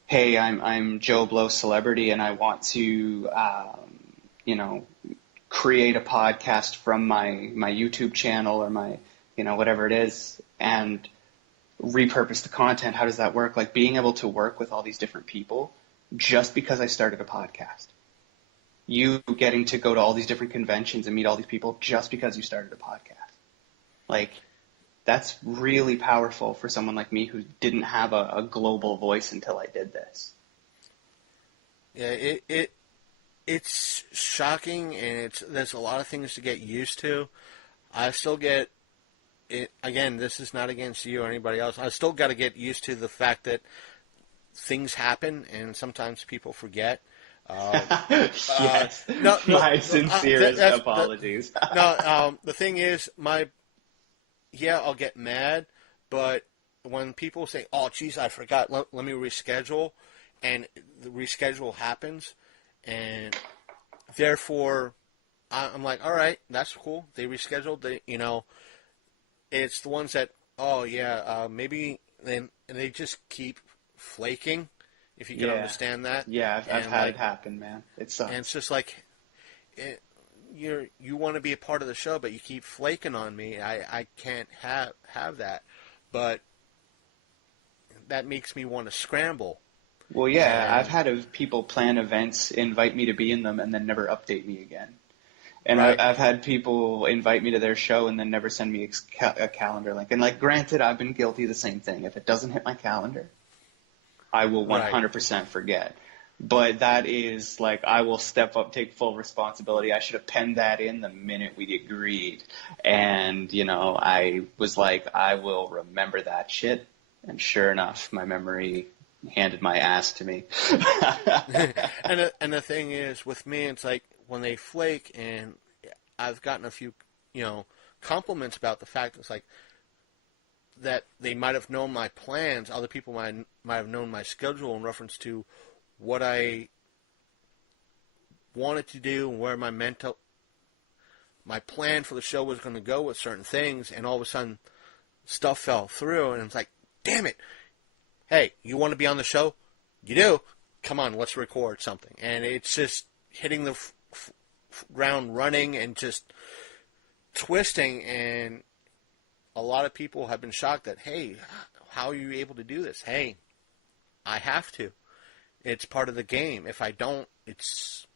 "Hey, I'm Joe Blow celebrity and I want to, create a podcast from my YouTube channel or my, whatever it is, and repurpose the content." How does that work? Like being able to work with all these different people just because I started a podcast. You getting to go to all these different conventions and meet all these people just because you started a podcast. Like, that's really powerful for someone like me who didn't have a global voice until I did this. Yeah, it's shocking, and there's a lot of things to get used to. I still get it. Again, this is not against you or anybody else. I still got to get used to the fact that things happen, and sometimes people forget. Yes, No, my sincerest apologies. The thing is, I'll get mad, but when people say, "Oh, geez, I forgot, let me reschedule," and the reschedule happens, and therefore, I'm like, "All right, that's cool. They rescheduled. It's the ones that, oh yeah, maybe then, and they just keep flaking. If you can understand that. Yeah, I've had it happen, man. It sucks. And it's just like, you want to be a part of the show, but you keep flaking on me. I can't have that. But that makes me want to scramble. Well, yeah, I've had people plan events, invite me to be in them, and then never update me again. And right. I've had people invite me to their show and then never send me a calendar link. And, like, granted, I've been guilty of the same thing. If it doesn't hit my calendar, I will 100% forget. But that is, like, I will step up, take full responsibility. I should have penned that in the minute we agreed. And, I was like, I will remember that shit. And sure enough, my memory handed my ass to me. And the thing is, with me, it's like, when they flake, and I've gotten a few, compliments about the fact it's like that they might have known my plans. Other people might have known my schedule in reference to what I wanted to do and where my plan for the show was going to go with certain things, and all of a sudden stuff fell through, and it's like, damn it. Hey, you want to be on the show? You do? Come on, let's record something. And it's just hitting the ground running and just twisting, and a lot of people have been shocked that, hey, how are you able to do this? Hey, I have to. It's part of the game. If I don't, it's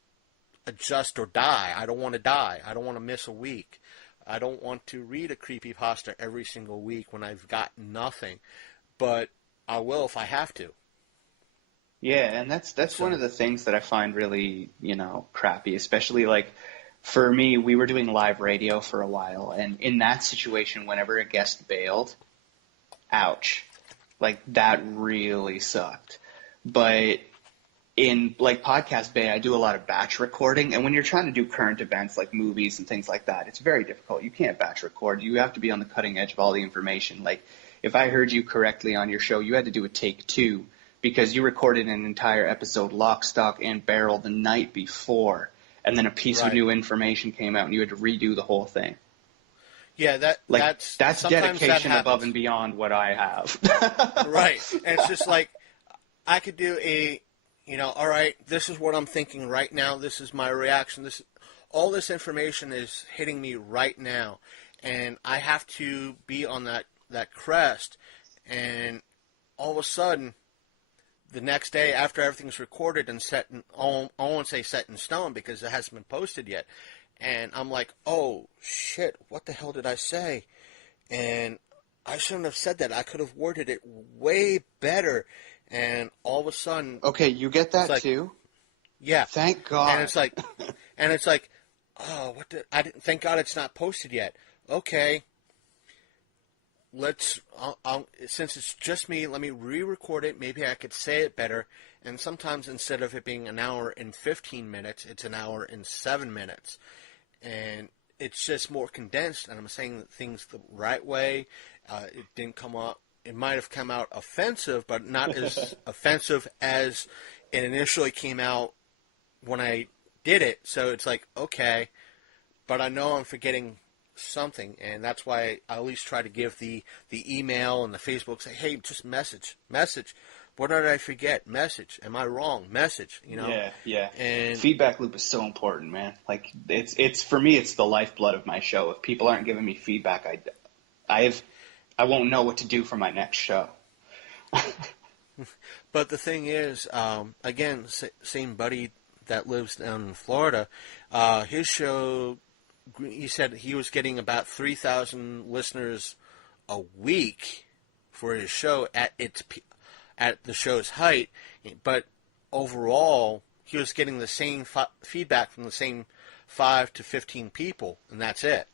adjust or die. I don't want to die. I don't want to miss a week. I don't want to read a creepypasta every single week when I've got nothing, but I will if I have to. Yeah, and that's one of So, the things that I find really, crappy, especially like for me, we were doing live radio for a while, and in that situation, whenever a guest bailed, ouch. Like that really sucked. But in like Podcast Bay, I do a lot of batch recording, and when you're trying to do current events like movies and things like that, it's very difficult. You can't batch record. You have to be on the cutting edge of all the information. Like if I heard you correctly on your show, you had to do a take two because you recorded an entire episode lock, stock, and barrel the night before, and then a piece of right. new information came out, and you had to redo the whole thing. Yeah, Like that's sometimes that dedication above happens. and beyond what I have. Right. And it's just like I could do all right, this is what I'm thinking right now. This is my reaction. All this information is hitting me right now, and I have to be on that crest. And all of a sudden, the next day after everything's recorded and set in, I won't say set in stone because it hasn't been posted yet. And I'm like, oh shit, what the hell did I say? And I shouldn't have said that. I could have worded it way better. And all of a sudden, Okay, you get that like, too? yeah. Thank God. And it's like, oh, I didn't. Thank God it's not posted yet. Okay, since it's just me, let me re-record it. Maybe I could say it better. And sometimes instead of it being an hour and 15 minutes, it's an hour and 7 minutes. And it's just more condensed, and I'm saying things the right way. It didn't come out. It might have come out offensive, but not as offensive as it initially came out when I did it. So it's like, okay, but I know I'm forgetting something, and that's why I at least try to give the email and the Facebook, say, hey, just message. What did I forget? Message. Am I wrong? Message. Yeah. And Feedback loop is so important, man. Like it's for me, it's the lifeblood of my show. If people aren't giving me feedback, I won't know what to do for my next show. But the thing is, again, same buddy that lives down in Florida, his show, he said he was getting about 3,000 listeners a week for his show at the show's height, but overall he was getting the same feedback from the same 5 to 15 people, and that's it.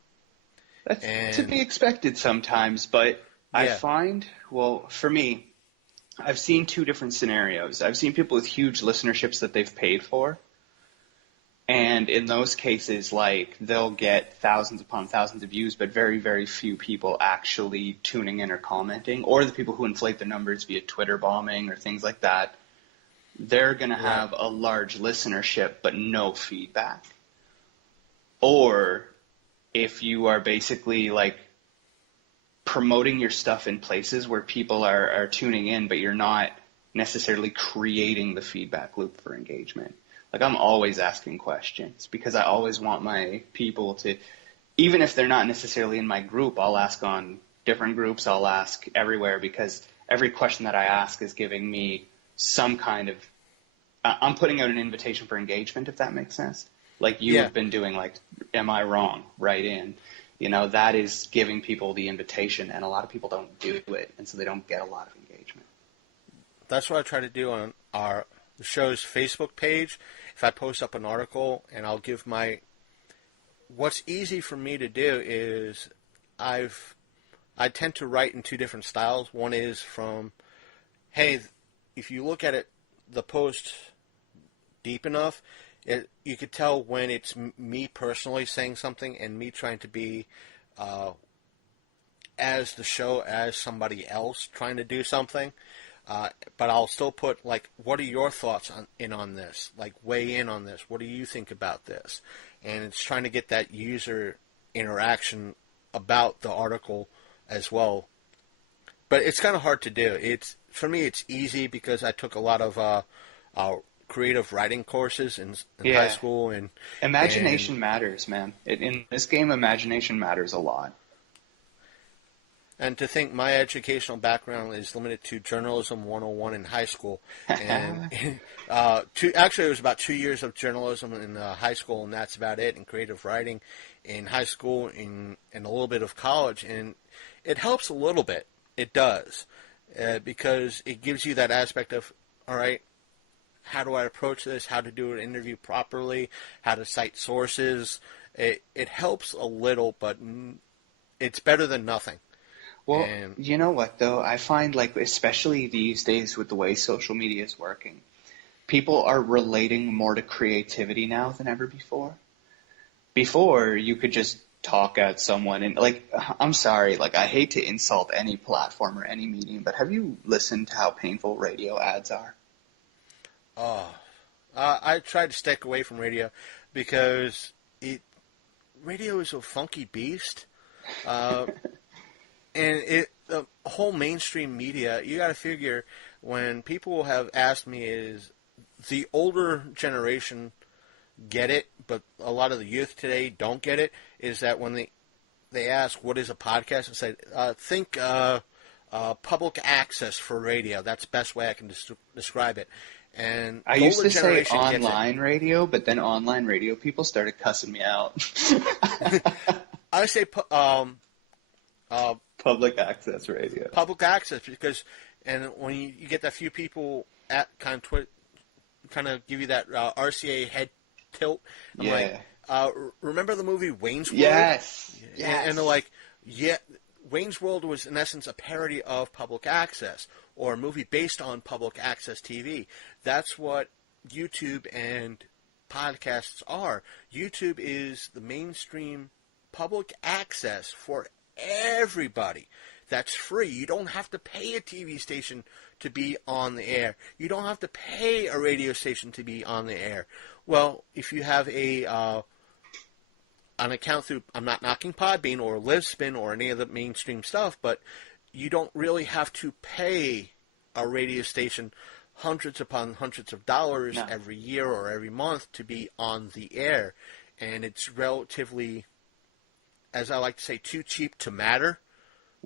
That's to be expected sometimes, but I Yeah. find, well, for me, I've seen two different scenarios. I've seen people with huge listenerships that they've paid for, and in those cases, like, they'll get thousands upon thousands of views, but very, very few people actually tuning in or commenting, or the people who inflate the numbers via Twitter bombing or things like that. They're going to have a large listenership, but no feedback. Or if you are basically, like, promoting your stuff in places where people are tuning in, but you're not necessarily creating the feedback loop for engagement. Like, I'm always asking questions because I always want my people to, even if they're not necessarily in my group, I'll ask on different groups, I'll ask everywhere, because every question that I ask is giving me some kind of, I'm putting out an invitation for engagement, if that makes sense. Like you have been doing, like, am I wrong? Right in. That is giving people the invitation, and a lot of people don't do it, and so they don't get a lot of engagement. That's what I try to do on the show's Facebook page. If I post up an article, and I'll give what's easy for me to do is I tend to write in two different styles. One is from, hey, if you look at it, the post deep enough, you could tell when it's me personally saying something and me trying to be as the show as somebody else trying to do something. But I'll still put, like, what are your thoughts on this? Like, weigh in on this. What do you think about this? And it's trying to get that user interaction about the article as well. But it's kind of hard to do. For me, it's easy because I took a lot of creative writing courses in high school. And imagination matters, man. In this game, imagination matters a lot. And to think my educational background is limited to journalism 101 in high school, and actually it was about 2 years of journalism in high school, and that's about it. And creative writing in high school, and a little bit of college, and it helps a little bit. It does, because it gives you that aspect of, all right, how do I approach this? How to do an interview properly? How to cite sources? It helps a little, but it's better than nothing. Well, And you know what though? I find like especially these days with the way social media is working, people are relating more to creativity now than ever before. Before you could just talk at someone and like I'm sorry, like I hate to insult any platform or any medium, but have you listened to how painful radio ads are? I try to stick away from radio because radio is a funky beast. And the whole mainstream media, you got to figure, when people have asked me, is the older generation get it, but a lot of the youth today don't get it, is that when they ask what is a podcast, and say, think public access for radio. That's the best way I can describe it. And I the used older to say generation gets it. online radio, but then online radio people started cussing me out. I say Public access radio. public access, because, and when you get that few people at kind of give you that RCA head tilt, I'm Yeah. like, remember the movie Wayne's World? Yes. And they're like, yeah, Wayne's World was in essence a parody of public access, or a movie based on public access TV. That's what YouTube and podcasts are. YouTube is the mainstream public access for everybody. That's free. You don't have to pay a TV station to be on the air. You don't have to pay a radio station to be on the air. Well, if you have an account through, I'm not knocking Podbean or Livespin or any of the mainstream stuff, but you don't really have to pay a radio station hundreds upon hundreds of dollars every year or every month to be on the air. And it's relatively, as I like to say, too cheap to matter.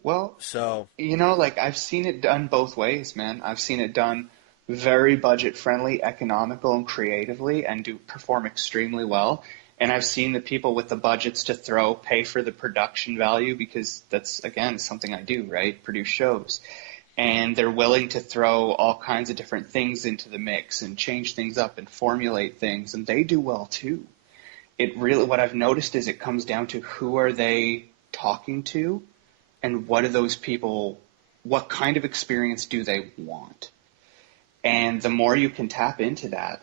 Well, so like I've seen it done both ways, man. I've seen it done very budget friendly, economical, and creatively, and perform extremely well. And I've seen the people with the budgets to pay for the production value, because that's, again, something I do, right? Produce shows. And they're willing to throw all kinds of different things into the mix and change things up and formulate things, and they do well too. What I've noticed is it comes down to who are they talking to, and what kind of experience do they want? And the more you can tap into that,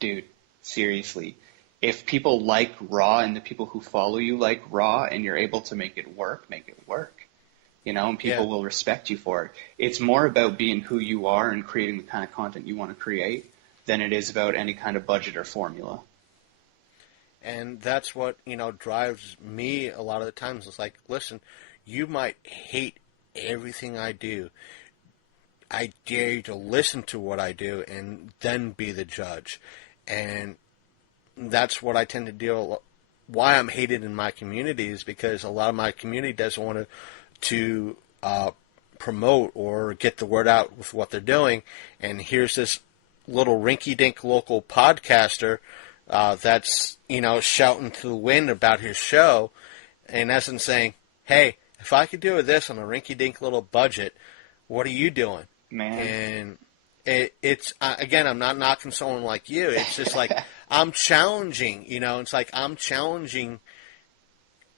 dude, seriously, if people like raw and the people who follow you like raw and you're able to make it work, and people will respect you for it. It's more about being who you are and creating the kind of content you want to create than it is about any kind of budget or formula. And that's what, drives me a lot of the times. It's like, listen, you might hate everything I do. I dare you to listen to what I do and then be the judge. And that's what I tend to do. Why I'm hated in my community is because a lot of my community doesn't want to promote or get the word out with what they're doing. And here's this little rinky-dink local podcaster that's, shouting to the wind about his show, in essence saying, hey, if I could do this on a rinky-dink little budget, what are you doing? Man. And it's again, I'm not knocking someone like you. It's just like I'm challenging, it's like I'm challenging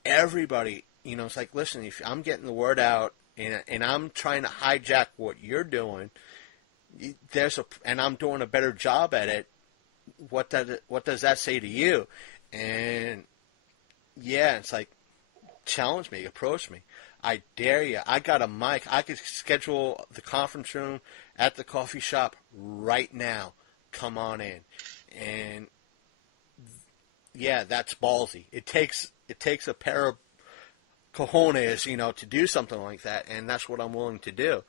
everybody. It's like, listen, if I'm getting the word out and I'm trying to hijack what you're doing, and I'm doing a better job at it, what does that say to you? And yeah, it's like, challenge me, approach me. I dare you. I got a mic. I could schedule the conference room at the coffee shop right now. Come on in. And yeah, that's ballsy. It takes a pair of cojones, to do something like that, and that's what I'm willing to do.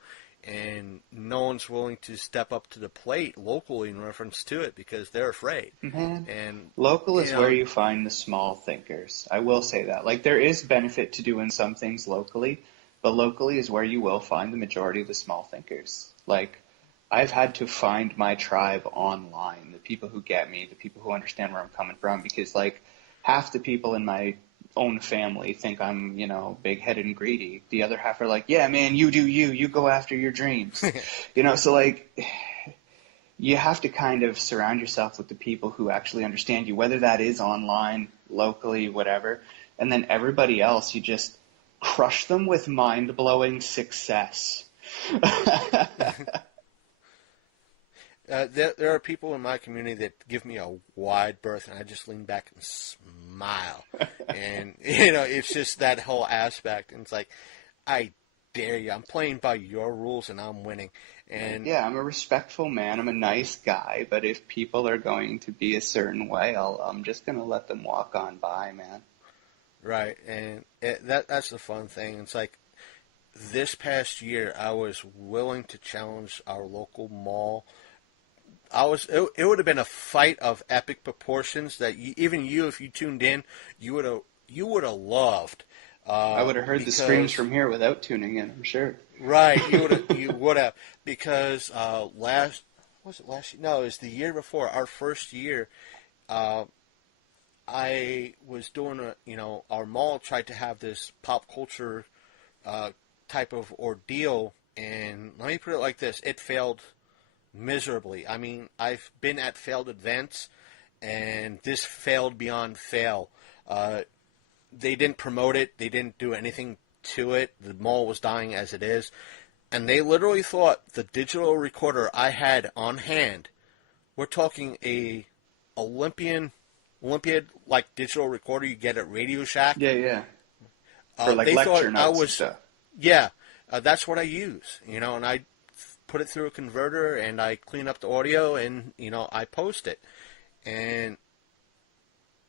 and no one's willing to step up to the plate locally in reference to it because they're afraid. Man, And local you is where know, you find the small thinkers. I will say that. Like, there is benefit to doing some things locally, but locally is where you will find the majority of the small thinkers. Like, I've had to find my tribe online, the people who get me, the people who understand where I'm coming from, because, like, half the people in my own family think I'm, big-headed and greedy. The other half are like, yeah, man, you do you. You go after your dreams. So, like, you have to kind of surround yourself with the people who actually understand you, whether that is online, locally, whatever. And then everybody else, you just crush them with mind-blowing success. there are people in my community that give me a wide berth, and I just lean back and smile. And, it's just that whole aspect. And it's like, I dare you. I'm playing by your rules, and I'm winning. And yeah, I'm a respectful man. I'm a nice guy. But if people are going to be a certain way, I'm just going to let them walk on by, man. right, and that's the fun thing. It's like, this past year, I was willing to challenge our local mall. It would have been a fight of epic proportions that even you, if you tuned in, you would have loved. I would have heard the screams from here without tuning in, I'm sure. Right, you would have, because was it last year? No, it was the year before, our first year. I was doing our mall tried to have this pop culture type of ordeal, and let me put it like this: it failed miserably. I mean, I've been at failed events, and this failed beyond fail. They didn't promote it. They didn't do anything to it. The mall was dying as it is. And they literally thought the digital recorder I had on hand, we're talking a Olympiad like digital recorder you get at Radio Shack. Yeah, yeah. For like they lecture thought notes I and was, stuff. yeah, that's what I use, and I put it through a converter, and I clean up the audio, and, I post it. And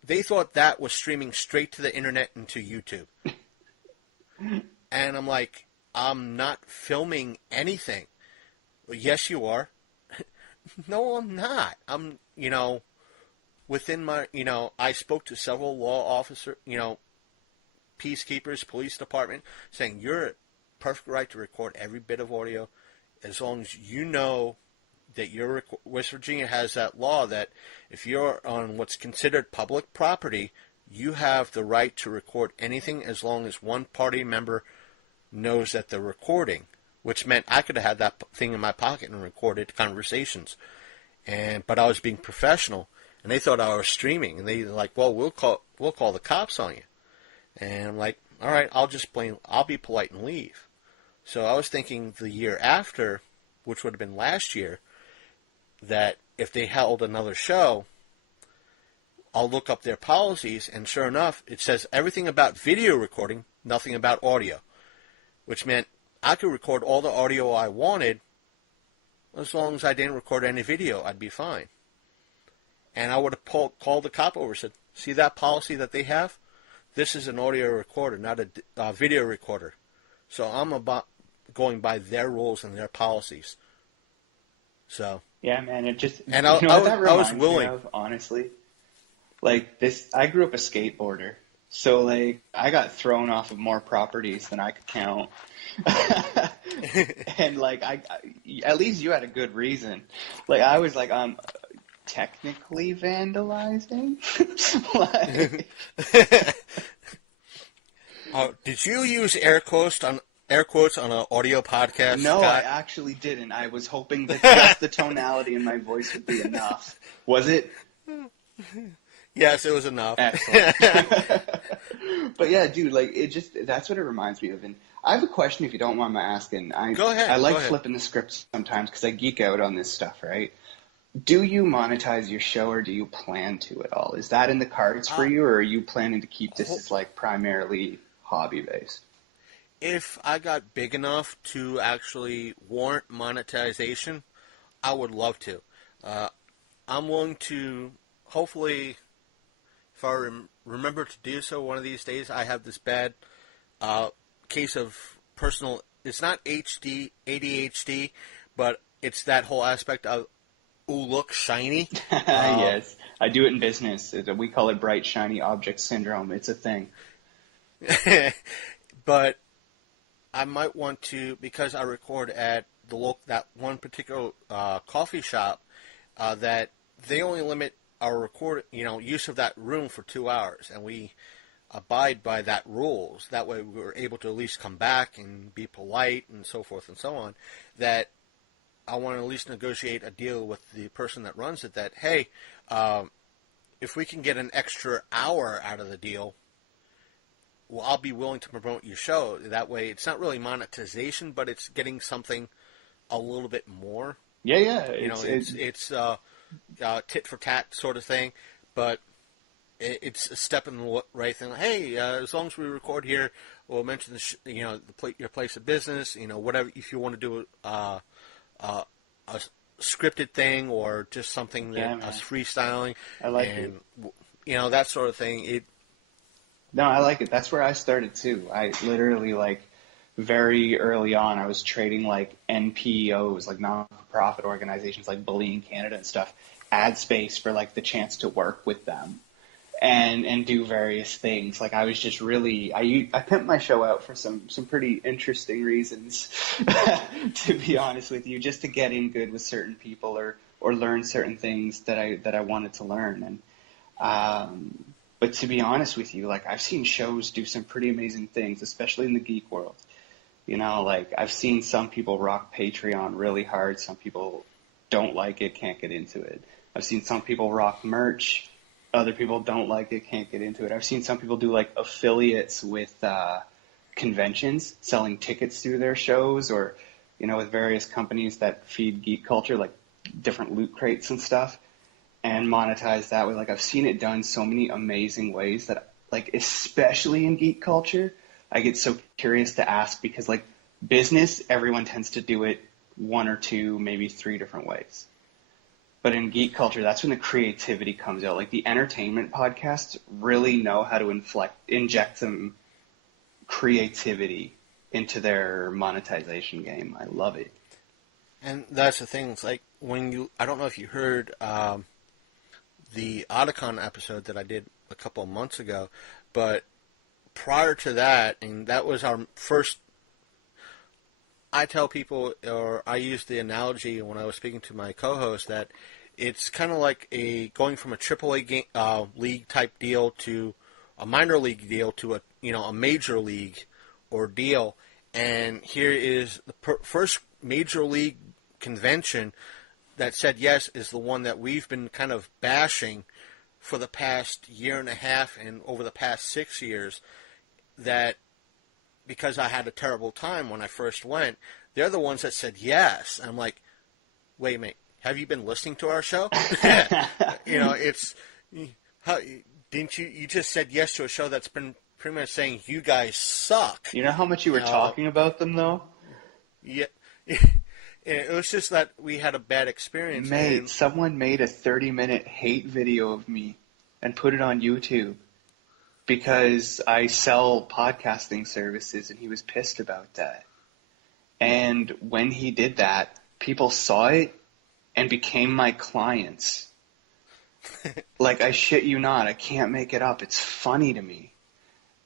they thought that was streaming straight to the internet and to YouTube. And I'm like, I'm not filming anything. Well, yes, you are. No, I'm not. I'm, within my, I spoke to several law officers, peacekeepers, police department, saying you're perfect right to record every bit of audio as long as you know that West Virginia has that law that if you're on what's considered public property, you have the right to record anything as long as one party member knows that they're recording, which meant I could have had that thing in my pocket and recorded conversations. But I was being professional, and they thought I was streaming, and they were like, well, we'll call the cops on you. And I'm like, all right, I'll be polite and leave. So I was thinking the year after, which would have been last year, that if they held another show, I'll look up their policies, and sure enough, it says everything about video recording, nothing about audio, which meant I could record all the audio I wanted as long as I didn't record any video, I'd be fine. And I would have called the cop over and said, see that policy that they have? This is an audio recorder, not a video recorder. So I'm going by their rules and their policies. So yeah, man, it just and what that I was reminds willing. me of, honestly. Like this, I grew up a skateboarder, so like I got thrown off of more properties than I could count. And like I at least you had a good reason. Like I was like, I'm technically vandalizing. Like, did you use air quotes on an audio podcast? no, Scott? I actually didn't. I was hoping that just the tonality in my voice would be enough. Was it? Yes, it was enough. Excellent. But yeah, dude, like that's what it reminds me of. And I have a question if you don't mind my asking. Go ahead. I like go ahead. flipping the script sometimes because I geek out on this stuff, right? Do you monetize your show or do you plan to at all? Is that in the cards for you, or are you planning to keep this as like primarily hobby based? If I got big enough to actually warrant monetization, I would love to. I'm willing to, hopefully, if I remember to do so one of these days, I have this bad case of personal it's not HD ADHD, but it's that whole aspect of ooh, look shiny. Yes, I do it in business. We call it bright, shiny object syndrome. It's a thing. But I might want to, because I record at that one particular coffee shop, that they only limit our use of that room for 2 hours, and we abide by that rules. That way, we're able to at least come back and be polite and so forth and so on. That I want to at least negotiate a deal with the person that runs it. That hey, if we can get an extra hour out of the deal, well, I'll be willing to promote your show. That way, it's not really monetization, but it's getting something a little bit more. Yeah. It's tit for tat sort of thing, but it's a step in the right thing. Hey, as long as we record here, we'll mention your place of business. Whatever. If you want to do a scripted thing or just something that us freestyling, I like it. That sort of thing. No, I like it. That's where I started too. I literally very early on, I was trading NPOs, non-profit organizations like Bullying Canada and stuff, ad space for the chance to work with them and do various things. I was just really, I pimped my show out for some pretty interesting reasons, to be honest with you, just to get in good with certain people or learn certain things that I wanted to learn. But to be honest with you, I've seen shows do some pretty amazing things, especially in the geek world. I've seen some people rock Patreon really hard. Some people don't like it, can't get into it. I've seen some people rock merch. Other people don't like it, can't get into it. I've seen some people do affiliates with conventions, selling tickets through their shows, or with various companies that feed geek culture, different loot crates and stuff, and monetize that way. I've seen it done so many amazing ways that especially in geek culture, I get so curious to ask, because business, everyone tends to do it one or two, maybe three different ways. But in geek culture, that's when the creativity comes out. The entertainment podcasts really know how to inject some creativity into their monetization game. I love it. And that's the thing. It's I don't know if you heard the Otacon episode that I did a couple of months ago, but prior to that, and that was our first, I tell people, or I use the analogy when I was speaking to my co-host, that it's kind of like going from a AAA league type deal to a minor league deal to a major league ordeal. And here is the first major league convention that said yes is the one that we've been kind of bashing for the past year and a half and over the past 6 years, that because I had a terrible time when I first went, they're the ones that said yes. I'm like, wait a minute, have you been listening to our show? It's, didn't you just said yes to a show that's been pretty much saying you guys suck. You know how much you were talking about them, though? Yeah. It was just that we had a bad experience. Mate, someone made a 30-minute hate video of me and put it on YouTube because I sell podcasting services, and he was pissed about that. And when he did that, people saw it and became my clients. I shit you not. I can't make it up. It's funny to me.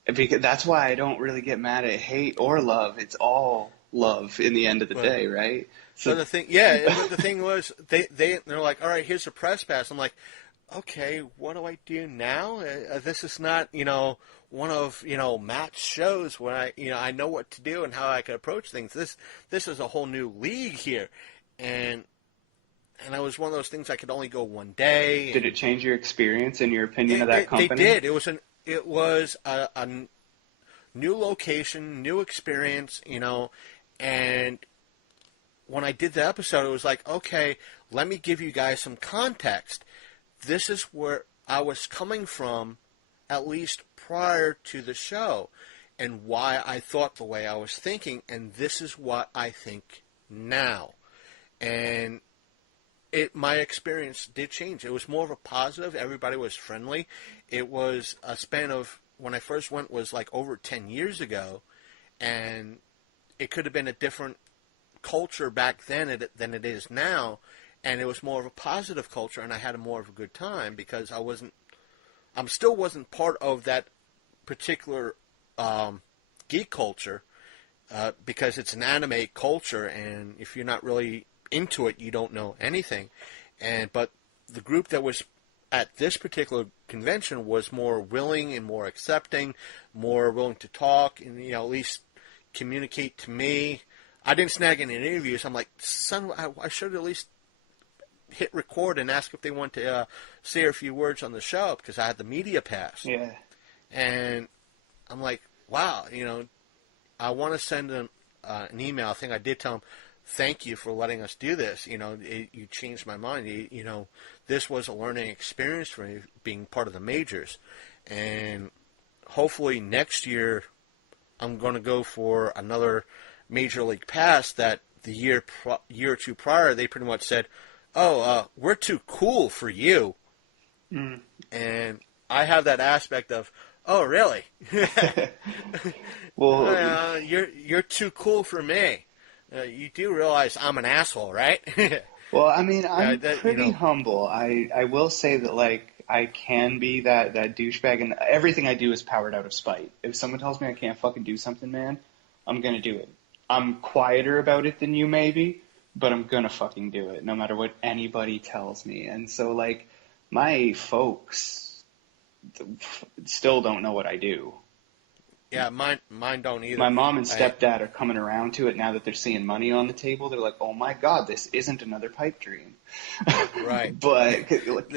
Because that's why I don't really get mad at hate or love. It's all love in the end of the day, right? So the thing, the thing was, they're like, all right, here's a press pass. I'm like, okay, what do I do now? This is not, one of, Matt's shows where I know what to do and how I can approach things. This is a whole new league here, and it was one of those things I could only go one day. Did it change your experience and your opinion of that company? They did. It was a new location, new experience, and when I did the episode, it was like, okay, let me give you guys some context. This is where I was coming from, at least prior to the show, and why I thought the way I was thinking, and this is what I think now. And my experience did change. It was more of a positive. Everybody was friendly. It was a span of, when I first went, was over 10 years ago, and it could have been a different culture back then than it is now, and it was more of a positive culture, and I had more of a good time because I'm still wasn't part of that particular geek culture because it's an anime culture, and if you're not really into it, you don't know anything. But the group that was at this particular convention was more willing and more accepting, more willing to talk, and at least communicate to me. I didn't snag any interviews. I'm like, son, I should at least hit record and ask if they want to say a few words on the show because I had the media pass. Yeah. And I'm like, wow, I want to send an email. I think I did tell them, thank you for letting us do this. You changed my mind. This was a learning experience for me, being part of the majors. And hopefully next year I'm going to go for another Major League Pass that the year or two prior, they pretty much said, we're too cool for you. Mm. And I have that aspect of, oh, really? Well, you're too cool for me. You do realize I'm an asshole, right? well, I mean, I'm pretty humble. I will say that, like, I can be that douchebag, and everything I do is powered out of spite. If someone tells me I can't fucking do something, man, I'm gonna do it. I'm quieter about it than you, maybe, but I'm gonna fucking do it, no matter what anybody tells me. And so, like, my folks still don't know what I do. Yeah, mine don't either. My mom and stepdad are coming around to it now that they're seeing money on the table. They're like, oh my God, this isn't another pipe dream. Right. But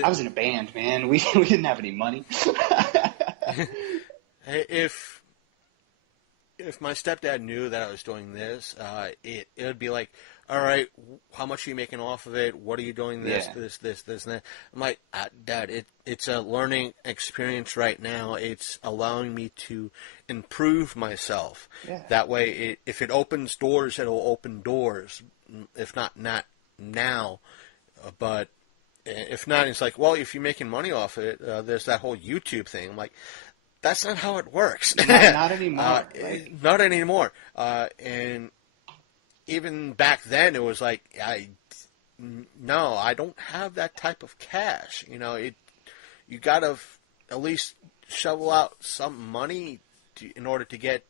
I was in a band, man. We didn't have any money. If my stepdad knew that I was doing this, it would be like, all right, how much are you making off of it? What are you doing? This, and that. I'm like, Dad, it's a learning experience right now. It's allowing me to improve myself. Yeah. That way, if it opens doors, it'll open doors. If not now, but if not, it's like, well, if you're making money off it, there's that whole YouTube thing. I'm like, that's not how it works. Not anymore. Not anymore. And even back then, it was like, no, I don't have that type of cash. You got to at least shovel out some money in order to get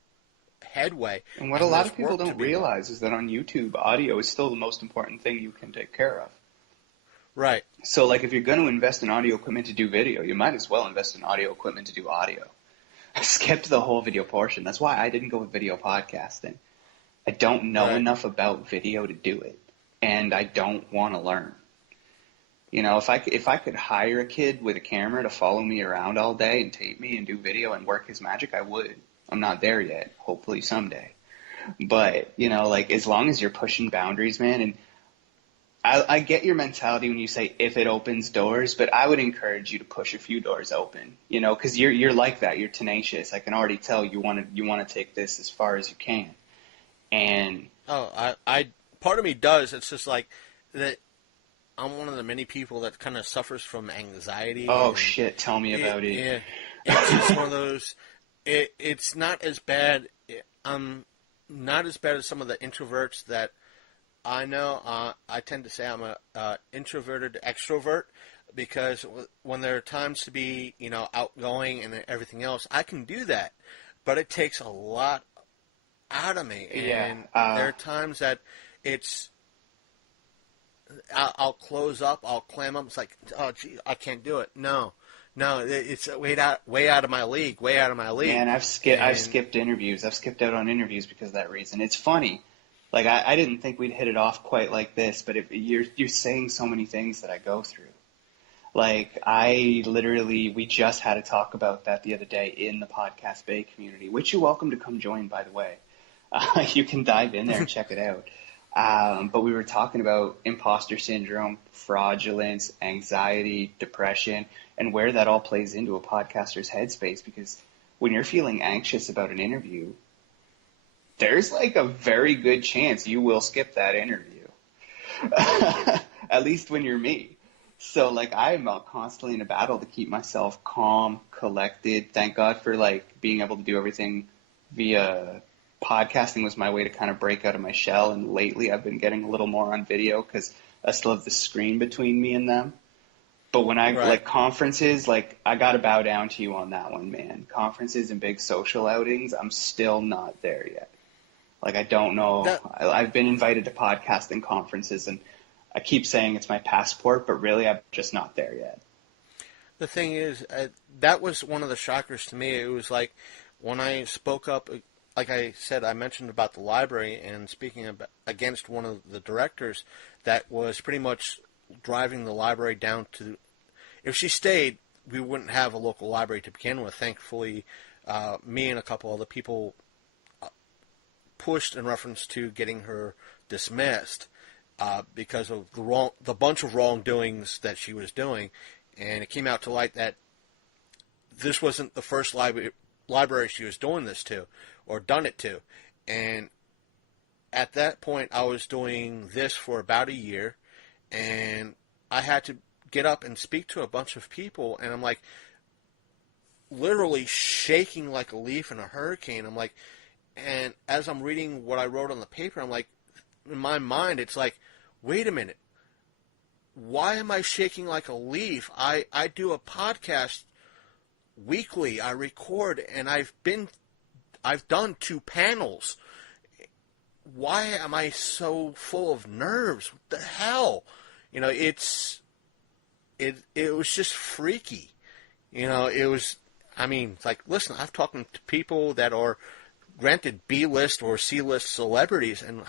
headway. And what a lot of people don't realize is that on YouTube, audio is still the most important thing you can take care of. Right. So, like, if you're going to invest in audio equipment to do video, you might as well invest in audio equipment to do audio. I skipped the whole video portion. That's why I didn't go with video podcasting. I don't know enough about video to do it, and I don't want to learn. If I could hire a kid with a camera to follow me around all day and tape me and do video and work his magic, I would. I'm not there yet. Hopefully someday. But, as long as you're pushing boundaries, man, and I get your mentality when you say if it opens doors, but I would encourage you to push a few doors open, because you're like that. You're tenacious. I can already tell you want to take this as far as you can. And I part of me does. It's just like that. I'm one of the many people that kind of suffers from anxiety. Oh shit! Tell me about it. Yeah, it's just one of those. It's not as bad. I'm not as bad as some of the introverts that I know. I tend to say I'm a introverted extrovert because when there are times to be, outgoing and everything else, I can do that. But it takes a lot out of me. And there are times that I'll close up, I'll clam up. It's like, oh, gee, I can't do it. No, it's way out of my league. Man, I've skipped interviews. I've skipped out on interviews because of that reason. It's funny. Like, I didn't think we'd hit it off quite like this, but you're saying so many things that I go through. Like, we just had a talk about that the other day in the Podcast Bay community, which you're welcome to come join, by the way. You can dive in there and check it out. But we were talking about imposter syndrome, fraudulence, anxiety, depression, and where that all plays into a podcaster's headspace. Because when you're feeling anxious about an interview, there's like a very good chance you will skip that interview. At least when you're me. So, like, I'm constantly in a battle to keep myself calm, collected. Thank God for, like, being able to do everything via podcasting was my way to kind of break out of my shell. And lately I've been getting a little more on video because I still have the screen between me and them. But when I Right. like conferences, like I got to bow down to you on that one, man. Conferences and big social outings, I'm still not there yet. Like I don't know. That I've been invited to podcasting conferences, and I keep saying it's my passport, but really I'm just not there yet. the thing is, that was one of the shockers to me. It was like when I spoke up, like I said, I mentioned about the library and speaking against one of the directors that was pretty much driving the library down to. If she stayed, we wouldn't have a local library to begin with. Thankfully, me and a couple other people pushed in reference to getting her dismissed because of the bunch of wrongdoings that she was doing, and it came out to light that this wasn't the first library she was doing this to or done it to, and at that point I was doing this for about a year, and I had to get up and speak to a bunch of people, and I'm like literally shaking like a leaf in a hurricane. I'm like, and as I'm reading what I wrote on the paper, I'm like, in my mind, it's like, wait a minute, why am I shaking like a leaf? I do a podcast weekly. I record, and I've done 2 panels. Why am I so full of nerves? What the hell? You know, it was just freaky. You know, it was. I mean, it's like, listen, I've talked to people that are granted B-list or C-list celebrities, and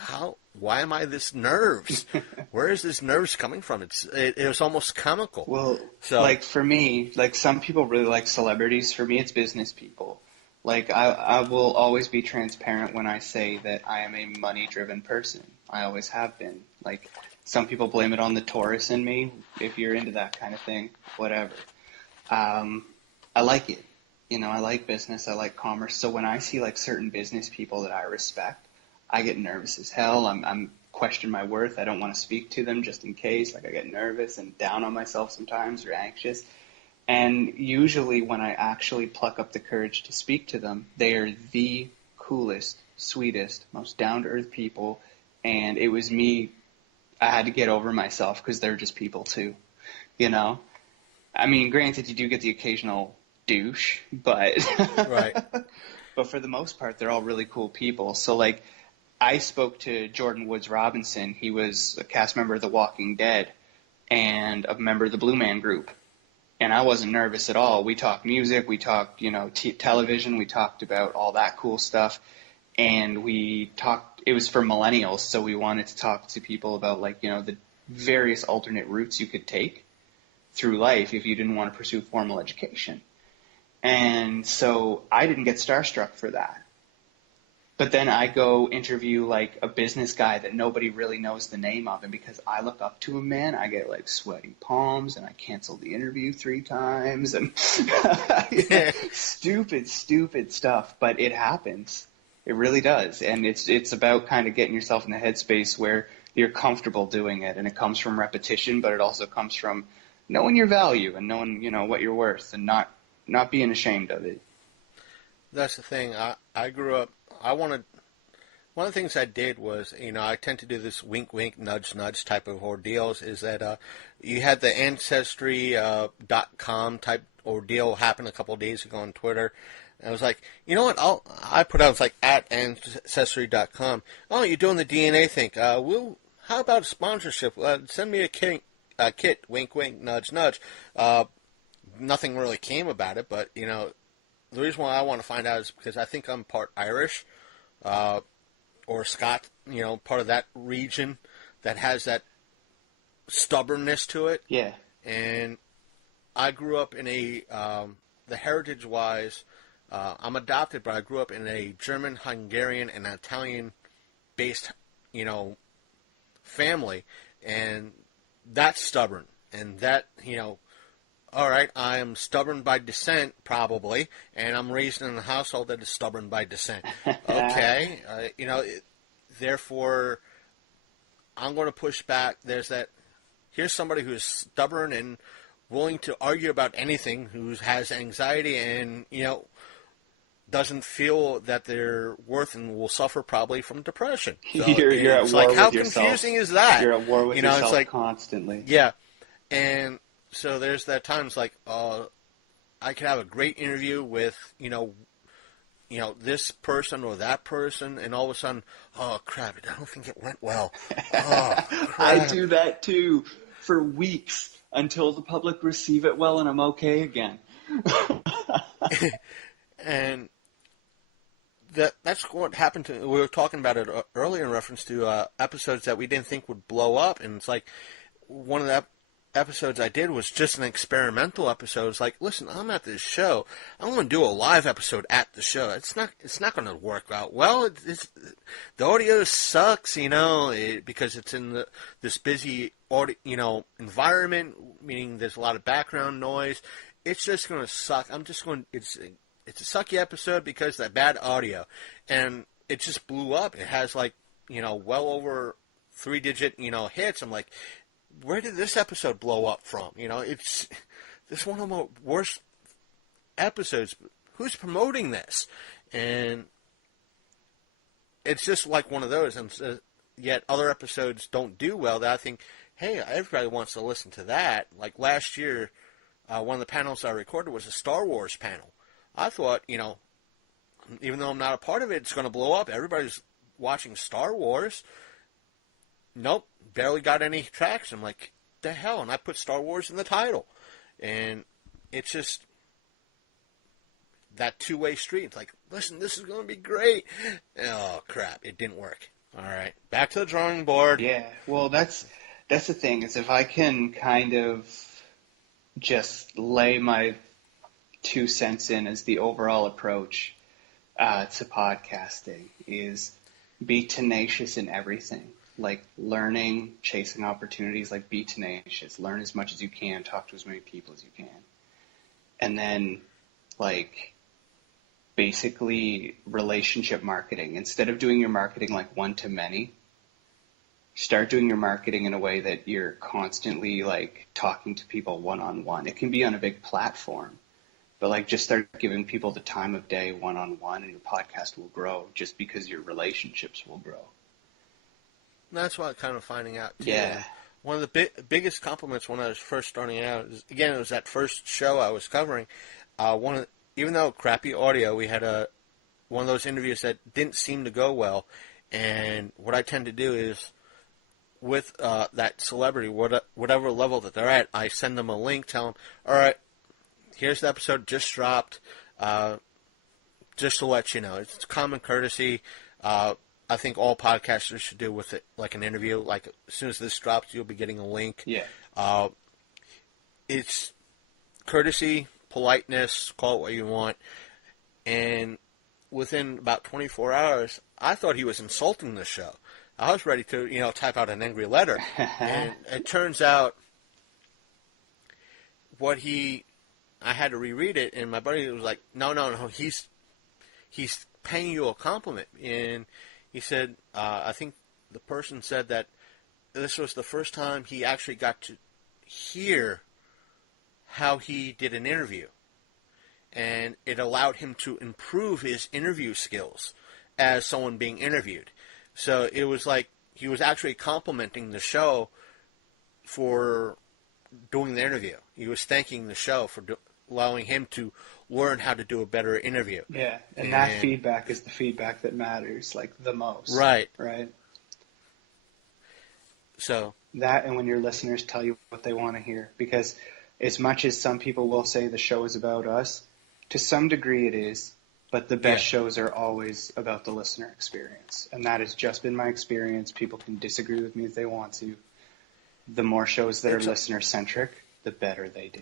why am I this nerves? Where is this nerves coming from? It was almost comical. Well, So, like for me, like some people really like celebrities. For me, it's business people. Like I will always be transparent when I say that I am a money-driven person. I always have been. Like some people blame it on the Taurus in me. If you're into that kind of thing, whatever. I like it. You know, I like business. I like commerce. So when I see like certain business people that I respect, I get nervous as hell. I'm question my worth. I don't want to speak to them just in case. Like I get nervous and down on myself sometimes or anxious. And usually when I actually pluck up the courage to speak to them, they are the coolest, sweetest, most down-to-earth people. And it was me, I had to get over myself because they're just people too, you know? I mean, granted, you do get the occasional douche, but right. but for the most part, they're all really cool people. So like, I spoke to Jordan Woods Robinson. He was a cast member of The Walking Dead and a member of the Blue Man Group. And I wasn't nervous at all. We talked music, we talked, you know, television, we talked about all that cool stuff. And we talked, it was for millennials, so we wanted to talk to people about, like, you know, the various alternate routes you could take through life if you didn't want to pursue formal education. And so I didn't get starstruck for that. But then I go interview like a business guy that nobody really knows the name of, and because I look up to him, man, I get like sweaty palms, and I cancel the interview 3 times, and stupid stuff. But it happens. It really does, and it's about kind of getting yourself in the headspace where you're comfortable doing it, and it comes from repetition, but it also comes from knowing your value and knowing, you know, what you're worth, and not being ashamed of it. That's the thing. I grew up. One of the things I did was, you know, I tend to do this wink, wink, nudge, nudge type of ordeals. Is that you had the Ancestry.com type ordeal happen a couple of days ago on Twitter. And I was like, you know what? I put out, it's like at Ancestry.com. Oh, you're doing the DNA thing. How about a sponsorship? Send me a kit. Wink, wink, nudge, nudge. Nothing really came about it, but, you know, the reason why I want to find out is because I think I'm part Irish, or Scott, you know, part of that region that has that stubbornness to it. Yeah. And I grew up in the heritage-wise, I'm adopted, but I grew up in a German, Hungarian, and Italian-based, you know, family, and that's stubborn, and that, you know, all right, I am stubborn by descent, probably, and I'm raised in a household that is stubborn by descent. Okay, you know, therefore, I'm going to push back. Here's somebody who is stubborn and willing to argue about anything, who has anxiety, and, you know, doesn't feel that they're worth and will suffer probably from depression. So You're at it's war like, how with yourself. confusing is that? You're at war with It's yourself like, constantly. yeah. And so there's that time, it's like, I could have a great interview with, this person or that person, and all of a sudden, oh, crap, I don't think it went well. Oh, crap. I do that too for weeks until the public receive it well and I'm okay again. And that's what happened to, we were talking about it earlier in reference to episodes that we didn't think would blow up, and it's like, one of the episodes I did was just an experimental episode. It's like, listen, I'm at this show. I want to do a live episode at the show. It's not going to work out well. The audio sucks, because it's in this busy audio, environment, meaning there's a lot of background noise. It's just going to suck. It's a sucky episode because of that bad audio, and it just blew up. It has well over 3-digit, hits. I'm like, where did this episode blow up from? It's this one of the worst episodes. Who's promoting this? And it's just like one of those. And yet other episodes don't do well that I think, hey, everybody wants to listen to that. Like last year, one of the panels I recorded was a Star Wars panel. I thought, even though I'm not a part of it, it's going to blow up. Everybody's watching Star Wars. Nope, barely got any traction. I'm like, the hell? And I put Star Wars in the title. And it's just that two-way street. It's like, listen, this is going to be great. Oh, crap, it didn't work. All right, back to the drawing board. Yeah, well, that's the thing, is if I can kind of just lay my 2 cents in as the overall approach to podcasting, is be tenacious in everything. Like learning, chasing opportunities, like be tenacious, learn as much as you can, talk to as many people as you can. And then basically relationship marketing. Instead of doing your marketing like one-to-many, start doing your marketing in a way that you're constantly talking to people one-on-one. It can be on a big platform, but just start giving people the time of day one-on-one, and your podcast will grow just because your relationships will grow. That's what I'm kind of finding out, too. Yeah. One of the biggest compliments when I was first starting out, it was that first show I was covering. Even though crappy audio, we had one of those interviews that didn't seem to go well. And what I tend to do is, with that celebrity, whatever level that they're at, I send them a link, tell them, all right, here's the episode just dropped, just to let you know. It's common courtesy. I think all podcasters should do with it like an interview. Like, as soon as this drops, you'll be getting a link. Yeah. It's courtesy, politeness, call it what you want. And within about 24 hours, I thought he was insulting the show. I was ready to, type out an angry letter. And it turns out I had to reread it, and my buddy was like, no, he's paying you a compliment. And he said, I think the person said that this was the first time he actually got to hear how he did an interview. And it allowed him to improve his interview skills as someone being interviewed. So it was like he was actually complimenting the show for doing the interview. He was thanking the show for allowing him to learn how to do a better interview. Yeah, and that feedback is the feedback that matters, the most. Right. Right. So that, and when your listeners tell you what they want to hear, because as much as some people will say the show is about us, to some degree it is, but the best shows are always about the listener experience, and that has just been my experience. People can disagree with me if they want to. The more shows that are listener-centric, the better they do.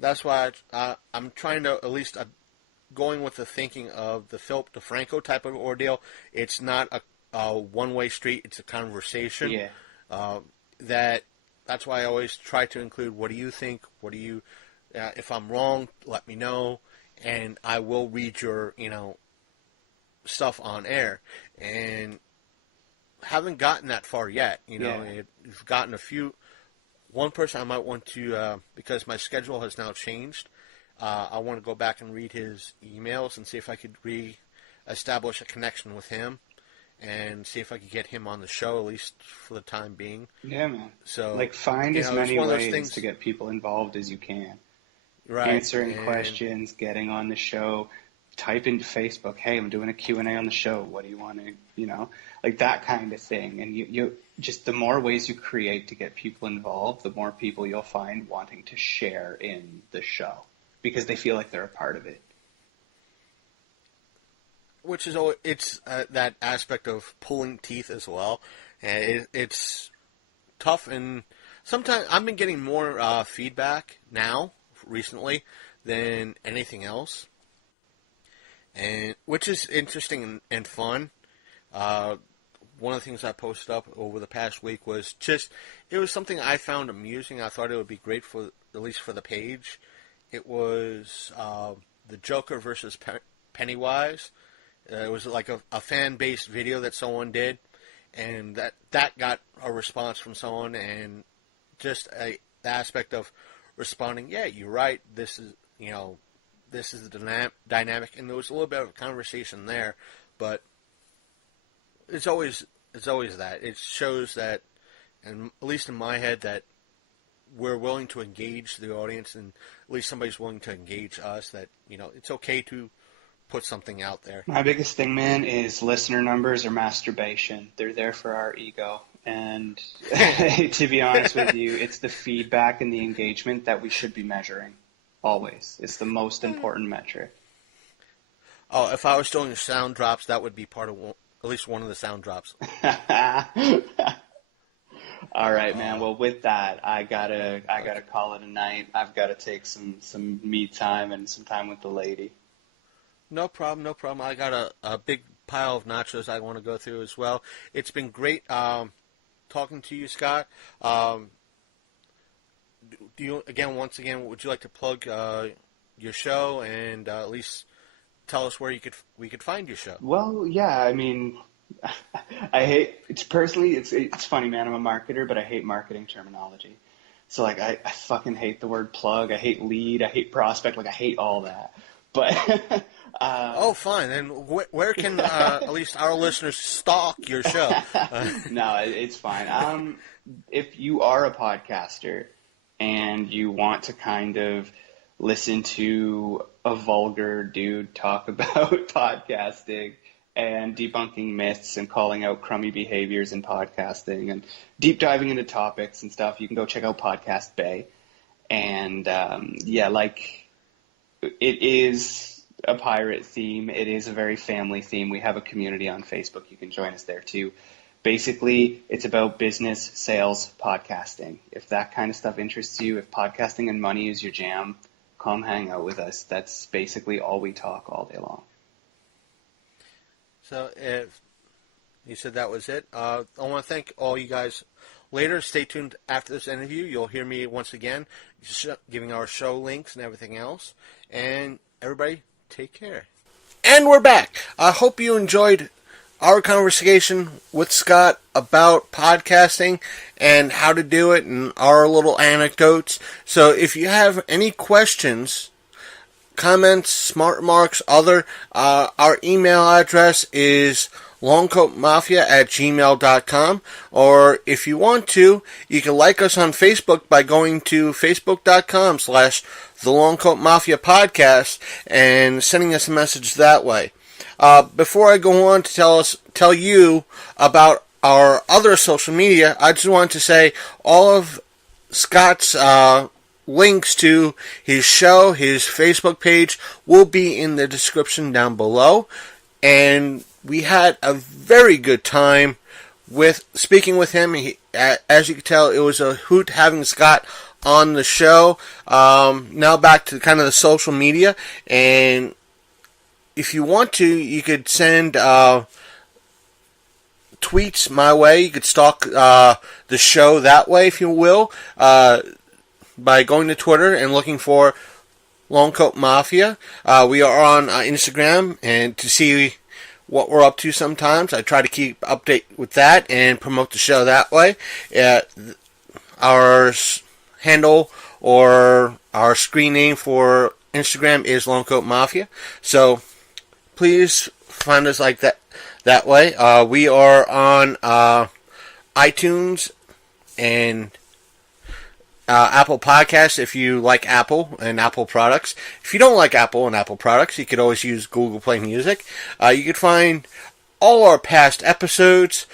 That's why I'm trying to, at least going with the thinking of the Philip DeFranco type of ordeal. It's not a one-way street. It's a conversation. Yeah. That's why I always try to include, what do you think? What do you, if I'm wrong, let me know, and I will read your, stuff on air. And haven't gotten that far yet. You've gotten a few. One person I might want to, because my schedule has now changed, I want to go back and read his emails and see if I could establish a connection with him and see if I could get him on the show, at least for the time being. Yeah, man. So, like, find as many ways to get people involved as you can. Right. Answering questions, getting on the show. Type into Facebook, hey, I'm doing a Q&A on the show. What do you want to, like that kind of thing. And you just, the more ways you create to get people involved, the more people you'll find wanting to share in the show because they feel like they're a part of it. Which is it's that aspect of pulling teeth as well. And it's tough, and sometimes I've been getting more feedback now, recently, than anything else. And which is interesting and fun. One of the things I posted up over the past week was it was something I found amusing. I thought it would be great for, at least for the page. It was the Joker versus Pennywise. It was like a fan-based video that someone did, and that got a response from someone, and just the aspect of responding, yeah, you're right, this is the dynamic, and there was a little bit of a conversation there, but it's always that. It shows that, and at least in my head, that we're willing to engage the audience, and at least somebody's willing to engage us, that, it's okay to put something out there. My biggest thing, man, is listener numbers or masturbation. They're there for our ego. And to be honest with you, it's the feedback and the engagement that we should be measuring. Always. It's the most important metric. Oh, if I was doing sound drops, that would be part of at least one of the sound drops. All right, man. Well, with that, I gotta call it a night. I've got to take some me time and some time with the lady. No problem. I got a big pile of nachos I want to go through as well. It's been great talking to you, Scott. Once again, would you like to plug your show and at least tell us where we could find your show? Well, yeah. I mean, it's funny, man. I'm a marketer, but I hate marketing terminology. So, like, I fucking hate the word plug. I hate lead. I hate prospect. Like, I hate all that. But oh, fine. Then where can at least our listeners stalk your show? No, it's fine. If you are a podcaster and you want to kind of listen to a vulgar dude talk about podcasting and debunking myths and calling out crummy behaviors in podcasting and deep diving into topics and stuff, you can go check out Podcast Bay. And it is a pirate theme. It is a very family theme. We have a community on Facebook. You can join us there too. Basically, it's about business, sales, podcasting. If that kind of stuff interests you, if podcasting and money is your jam, come hang out with us. That's basically all we talk all day long. So if you said that was it, I want to thank all you guys. Later, stay tuned after this interview. You'll hear me once again giving our show links and everything else. And everybody, take care. And we're back. I hope you enjoyed our conversation with Scott about podcasting and how to do it and our little anecdotes. So if you have any questions, comments, smart remarks, our email address is longcoatmafia@gmail.com, or if you want to, you can like us on Facebook by going to facebook.com/The Longcoat Mafia Podcast and sending us a message that way. Before I go on to tell you about our other social media, I just want to say all of Scott's links to his show, his Facebook page, will be in the description down below. And we had a very good time with speaking with him. As you can tell, it was a hoot having Scott on the show. Now back to kind of the social media, and if you want to, you could send tweets my way. You could stalk the show that way, if you will, by going to Twitter and looking for Longcoat Mafia. We are on Instagram, and to see what we're up to sometimes, I try to keep update with that and promote the show that way. Our handle or our screen name for Instagram is Long Coat Mafia. So please find us like that way. We are on iTunes and Apple Podcasts if you like Apple and Apple products. If you don't like Apple and Apple products, you could always use Google Play Music. You could find all our past episodes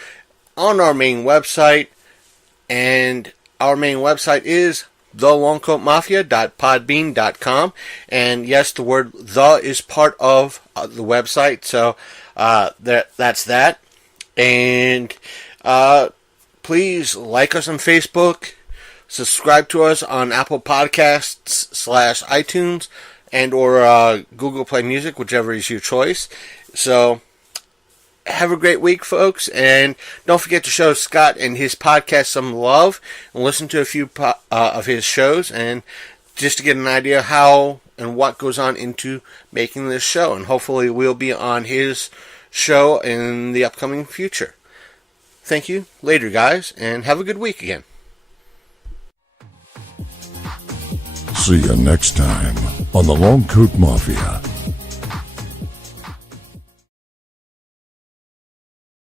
on our main website, and our main website is thelongcoatmafia.podbean.com, and yes, the word "the" is part of the website, so that's that. And please like us on Facebook, subscribe to us on Apple Podcasts / iTunes, and or Google Play Music, whichever is your choice. So have a great week, folks, and don't forget to show Scott and his podcast some love and listen to a few of his shows, and just to get an idea how and what goes on into making this show. And hopefully we'll be on his show in the upcoming future. Thank you. Later, guys, and have a good week again. See you next time on the Long Coat Mafia.